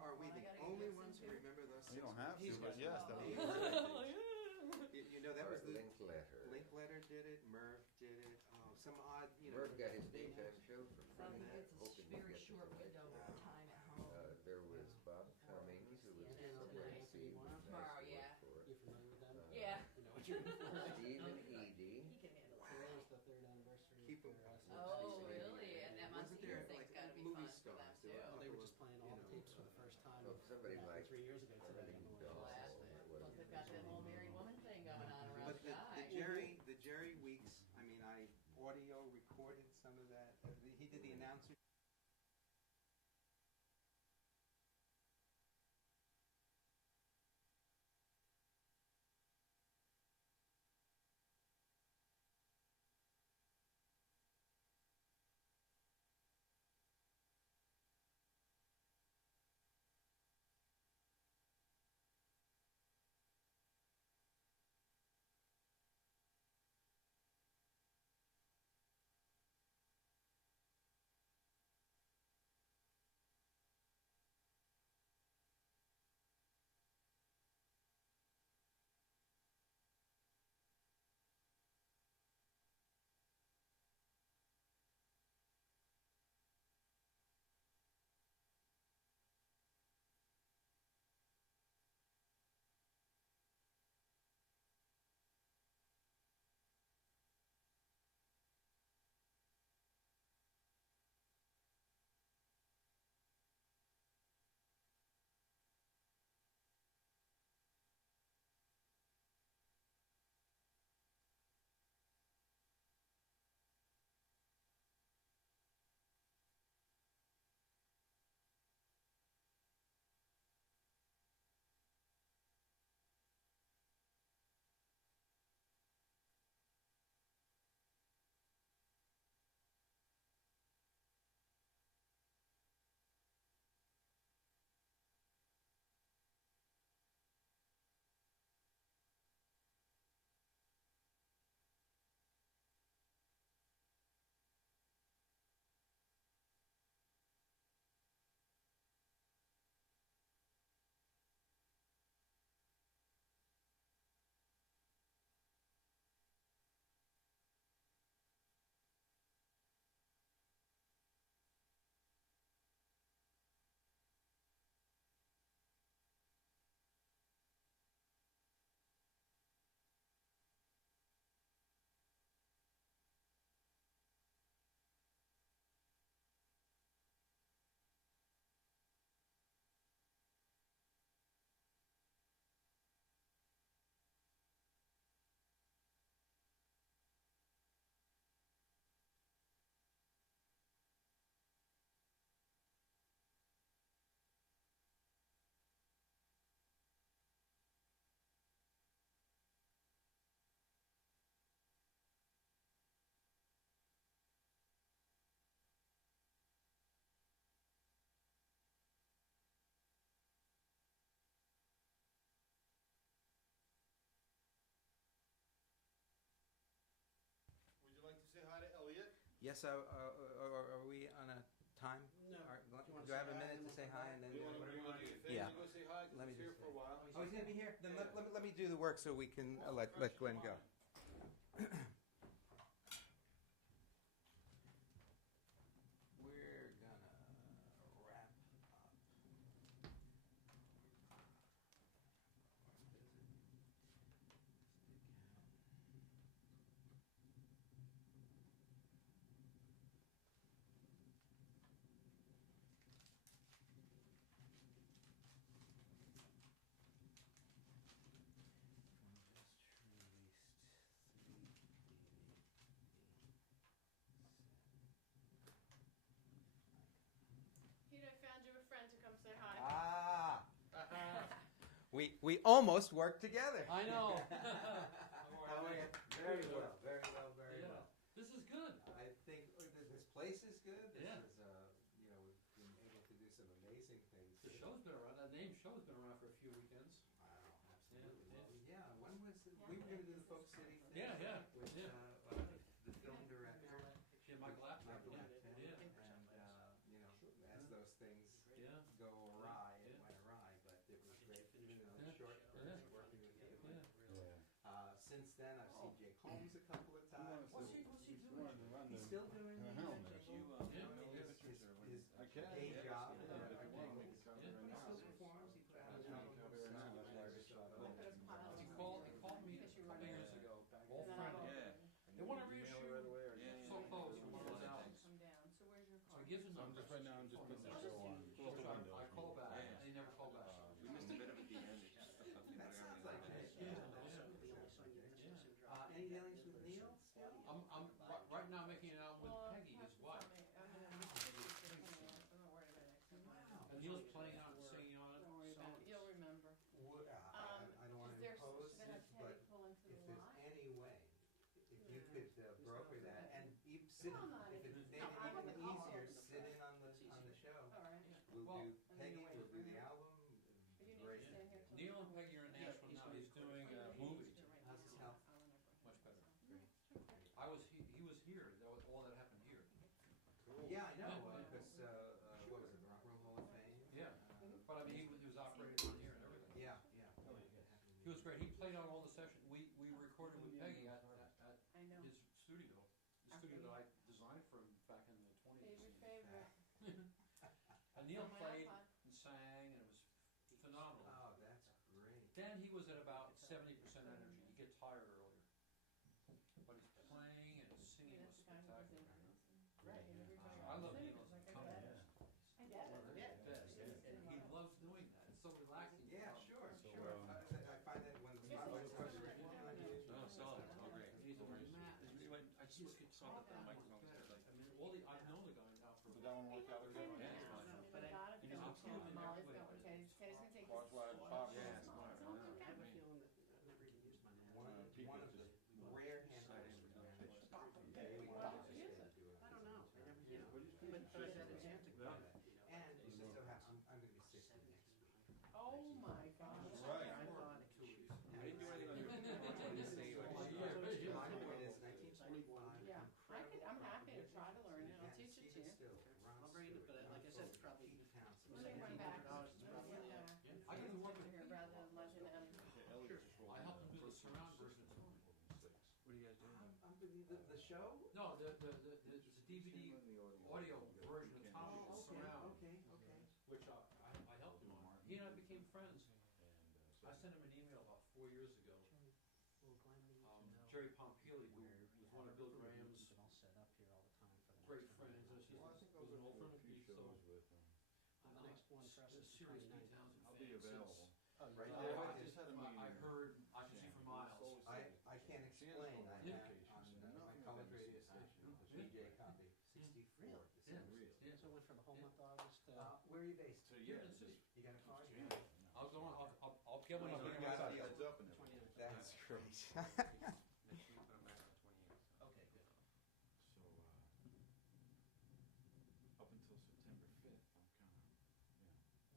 Are we Well, I the gotta get only this ones who into- remember those? You don't have to, He's but got- yes, that would be He's great. got- You know, that was Art the, Linkletter. Linkletter did it, Merv did it, oh, some odd, you know. Merv got his daytime show from Well, Frank. it's a hoping to very get short something like window that. of time at home. There was Bob Cummings, who was CNN somewhere tonight. at sea, was nice Tomorrow, to yeah. work for. You familiar with them? Yeah. You know what you're in for, right? Stephen Oh, he Eady. can handle it. Today is the third anniversary Keep of 'em- their Oh, Stephen really? Eady. And that Wasn't Monsignor there, thing's like, gotta be movie fun for them stars? too. There Well, they were Couple just of, playing you all the know, tapes for the first time. Well, somebody like 3 years ago today. Ernie on the way. Dahl. Classic. Plus they've got that whole married woman thing going on around But Sky. the Jerry Weeks, I mean, I audio recorded some of that, he did the announcer Yes, are we on a time? No. All right, Do you wanna do I have say a hi minute and to then say we'll hi come and then? You wanna do me a favor? Yeah. You go say hi, 'cause Let me he's here just for a while. Oh, he's gonna be here? Then Yeah. let me do the work so we can let Glenn go. We're gonna wrap up. Pete, I found you a friend to come say hi. Ah, we almost worked together. I know. How are you? Very well, very well, very Yeah. well. This is good. I think this place is good. This Yeah. is, you know, we've been able to do some amazing things. The show's been around. That name show's been around for a few weekends. Wow, absolutely. Yeah, Well, yeah. When was it? We were going to do the Folk City thing. Yeah, yeah, With yeah. The film director, Yeah, Michael Apted. Michael Yeah. Apted, Yeah. and you know, as those things Yeah. go awry, it Yeah. went awry. But it was great, you know, Yeah. short Yeah. burst working with you. Yeah. Since then, I've seen Jake Holmes a couple of times. What's he doing? He's still doing helmet. his I can. day Yeah, job. yeah, if you want, we He can come Yeah. right now. still performs. He put out That's an right. album. Cover right now. That's why I just shot it. He called me a couple years ago. Old friend. Yeah. They want to Email reissue it right away, or So just- Close from one of those albums. Come down. So where's your So car? he gives him So I'm numbers. just right now, I'm just putting the show on. So I call back, Yeah. and he never called back. We missed a bit of it at the end. It just stuck up. That sounds like Jake. Yeah. Any dealings with Neil still? Right now making an album with Well, Peggy, his wife. I'm gonna miss Peggy's gonna come along. I'm not worried about it next time. And Neil's playing on it, singing on it. Don't worry about it. You'll remember. I don't want Is to there, impose, should I have but Teddy pull into if the there's lot? any way, if you could broker that, and even sit, No, I'm not if it even- made no, I it even haven't- I'll- easier, sit in on the show. All right. We'll Well, do and then Peggy, you're we'll do waiting the for album. But you need Great. to stay here till. Neil and Peggy are in Nashville now. He's doing a movie. How's his health? Much better. He was here. That was all that happened here. Yeah, I know, because, what was it, the Rock and Roll Hall of Fame? Yeah. But I mean, he was operating on here and everything. Yeah. He was great. He played on all the sessions. We recorded with Peggy at I know. his studio. The studio that I designed for him back in the 20s. Favorite. And Neil On my played iPod. and sang, and it was phenomenal. Oh, that's great. Then he was at about 70% energy. He get tired earlier. But his playing and his singing was spectacular. Right, and you're talking I about love singers, Neil's like I company. get it. I get it. One of his best. He loves doing that. It's so relaxing. Yeah, sure. So, I find that when the spotlight's on you, Oh, solid. Oh, great. He's a Matt. I just saw that the microphone was there, like. I mean, I've known the guy now for. Did that one work out okay? Yeah, Yeah, it's fine. but I got it. Because I'm going. feeling Molly's that going. way. Teddy's gonna take Watch this. why I pop. Yeah, It's small. smart. It's all Yeah. okay. I mean, one of the rare handfuls of pitch. I don't know. And you just so happen, I'm going to be 60 next week. Oh my gosh. Right. I thought. I didn't do anything on your. My point is 1925. Yeah, I'm happy to try to learn it. I'll teach it to you. I'll bring it, but like I said, it's probably Let me run back. Let me run back. I get to work with Here rather than let him in. I helped him do the surround version of Tony. What are you guys doing? The show? No, the DVD audio version of Tommy, the surround, Okay. which I helped him on. He and I became friends. I sent him an email about 4 years ago. Jerry Pompili, who was one of Bill Graham's all set up here all the time for the great next one. friends. Was an old friend of Pete, so The next one for us the is serious 29. details and I'll be fans. available. Oh, Right yeah. there. I just had a meeting. I heard, I could see for miles. I can't explain. I Yeah. have on my college radio station, the PJ copy, 64. Really? Yeah. Real. Yeah. So it went for the whole month of August. Where are you based? So Here yeah, in the it's city. just. You got a car? I'll go on, I'll get one. I'll So bring you it got outside. a deal. Heads up and everything. That's great. Okay, good. So, up until September 5th, I'm kind of,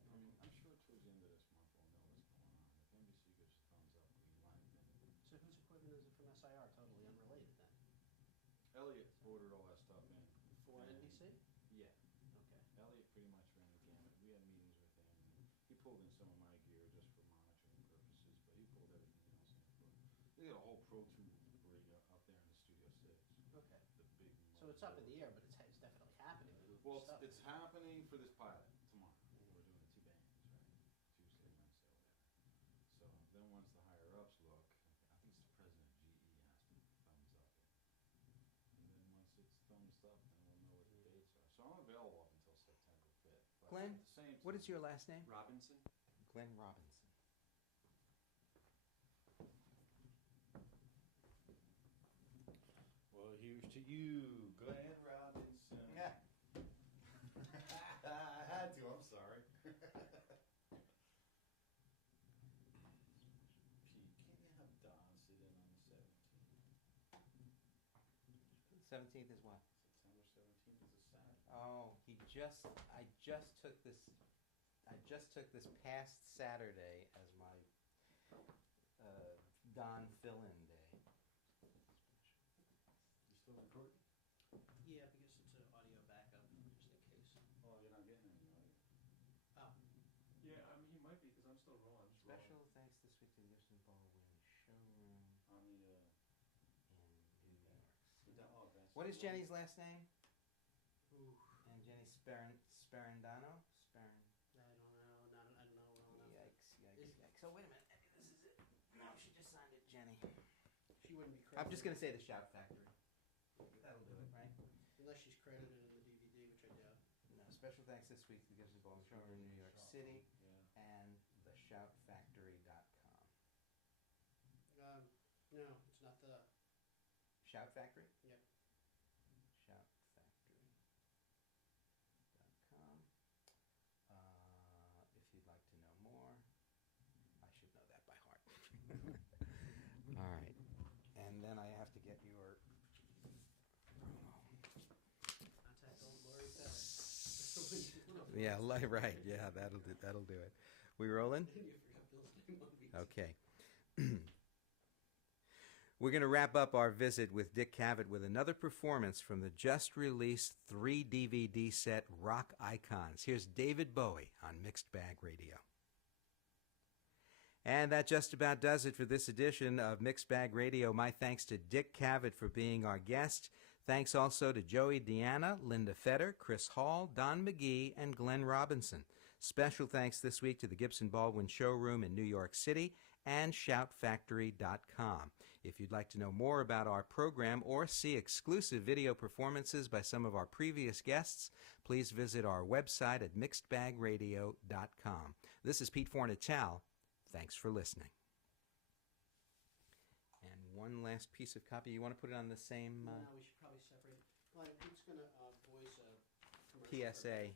I mean, I'm sure towards the end of this month we'll know what's going on. If NBC gives thumbs up, green light, then So whose equipment is it from SIR? Totally unrelated then? Elliot ordered all that stuff in. pulled in some of my gear just for monitoring purposes, but he pulled everything else in for. They got a whole Pro 2 rig up there in the Studio 6. Okay. The big. So it's up in the air, but it's definitely happening. Well, Stuff. it's happening for this pilot tomorrow. We're doing the two bands, right? Tuesday, Wednesday, whatever. So then once the higher ups look, I think it's the president of GE has to thumbs up it. And then once it's thumbs up, then we'll know what the dates are. So I'm available up until September 5th. But Glenn, at the same what is time- your last name? Robinson? Glenn Robinson. Well, here's to you, Glenn Robinson. Yeah. I had to, I'm sorry. Pete, can't you have Don sit in on the 17th? 17th is what? September 17th is a Saturday. Oh, I just took this past Saturday as my Don fill-in day. You still recording? Yeah, because it's an audio backup, just in case. Oh, you're not getting any audio. Oh, Yeah, I mean, he might be, because I'm still rolling. I'm just rolling. Special thanks this week to the Gibson Baldwin Showroom On the, in New York City. that's. What is Jenny's last name? ooh, And Jenny Sperandano? I don't know well enough. Yikes. Oh, wait a minute. Maybe this is it. No, she just signed it, Jenny. She wouldn't be credited. I'm just going to say the Shout Factory. That'll do it, right? Unless she's credited in the DVD, which I doubt. No, special thanks this week to the Gibson Baldwin Showroom in New York City Yeah. and theshoutfactory.com. No, it's not the. Shout Factory? Yep. Shoutfactory.com. If you'd like to know more, I should know that by heart. All right. And then I have to get your. Contact old Lori Beck. Yeah, right. Yeah, that'll do it. We rolling? You forgot Bill's name on me. Okay. We're going to wrap up our visit with Dick Cavett with another performance from the just-released 3-DVD set Rock Icons. Here's David Bowie on Mixed Bag Radio. And that just about does it for this edition of Mixed Bag Radio. My thanks to Dick Cavett for being our guest. Thanks also to Joey Deanna, Linda Fetter, Chris Hall, Don McGee, and Glenn Robinson. Special thanks this week to the Gibson Baldwin Showroom in New York City and ShoutFactory.com. If you'd like to know more about our program or see exclusive video performances by some of our previous guests, please visit our website at mixedbagradio.com. This is Pete Fornatale. Thanks for listening. And one last piece of copy. You want to put it on the same No, we should probably separate it. Well, Pete's gonna voice a commercial. PSA?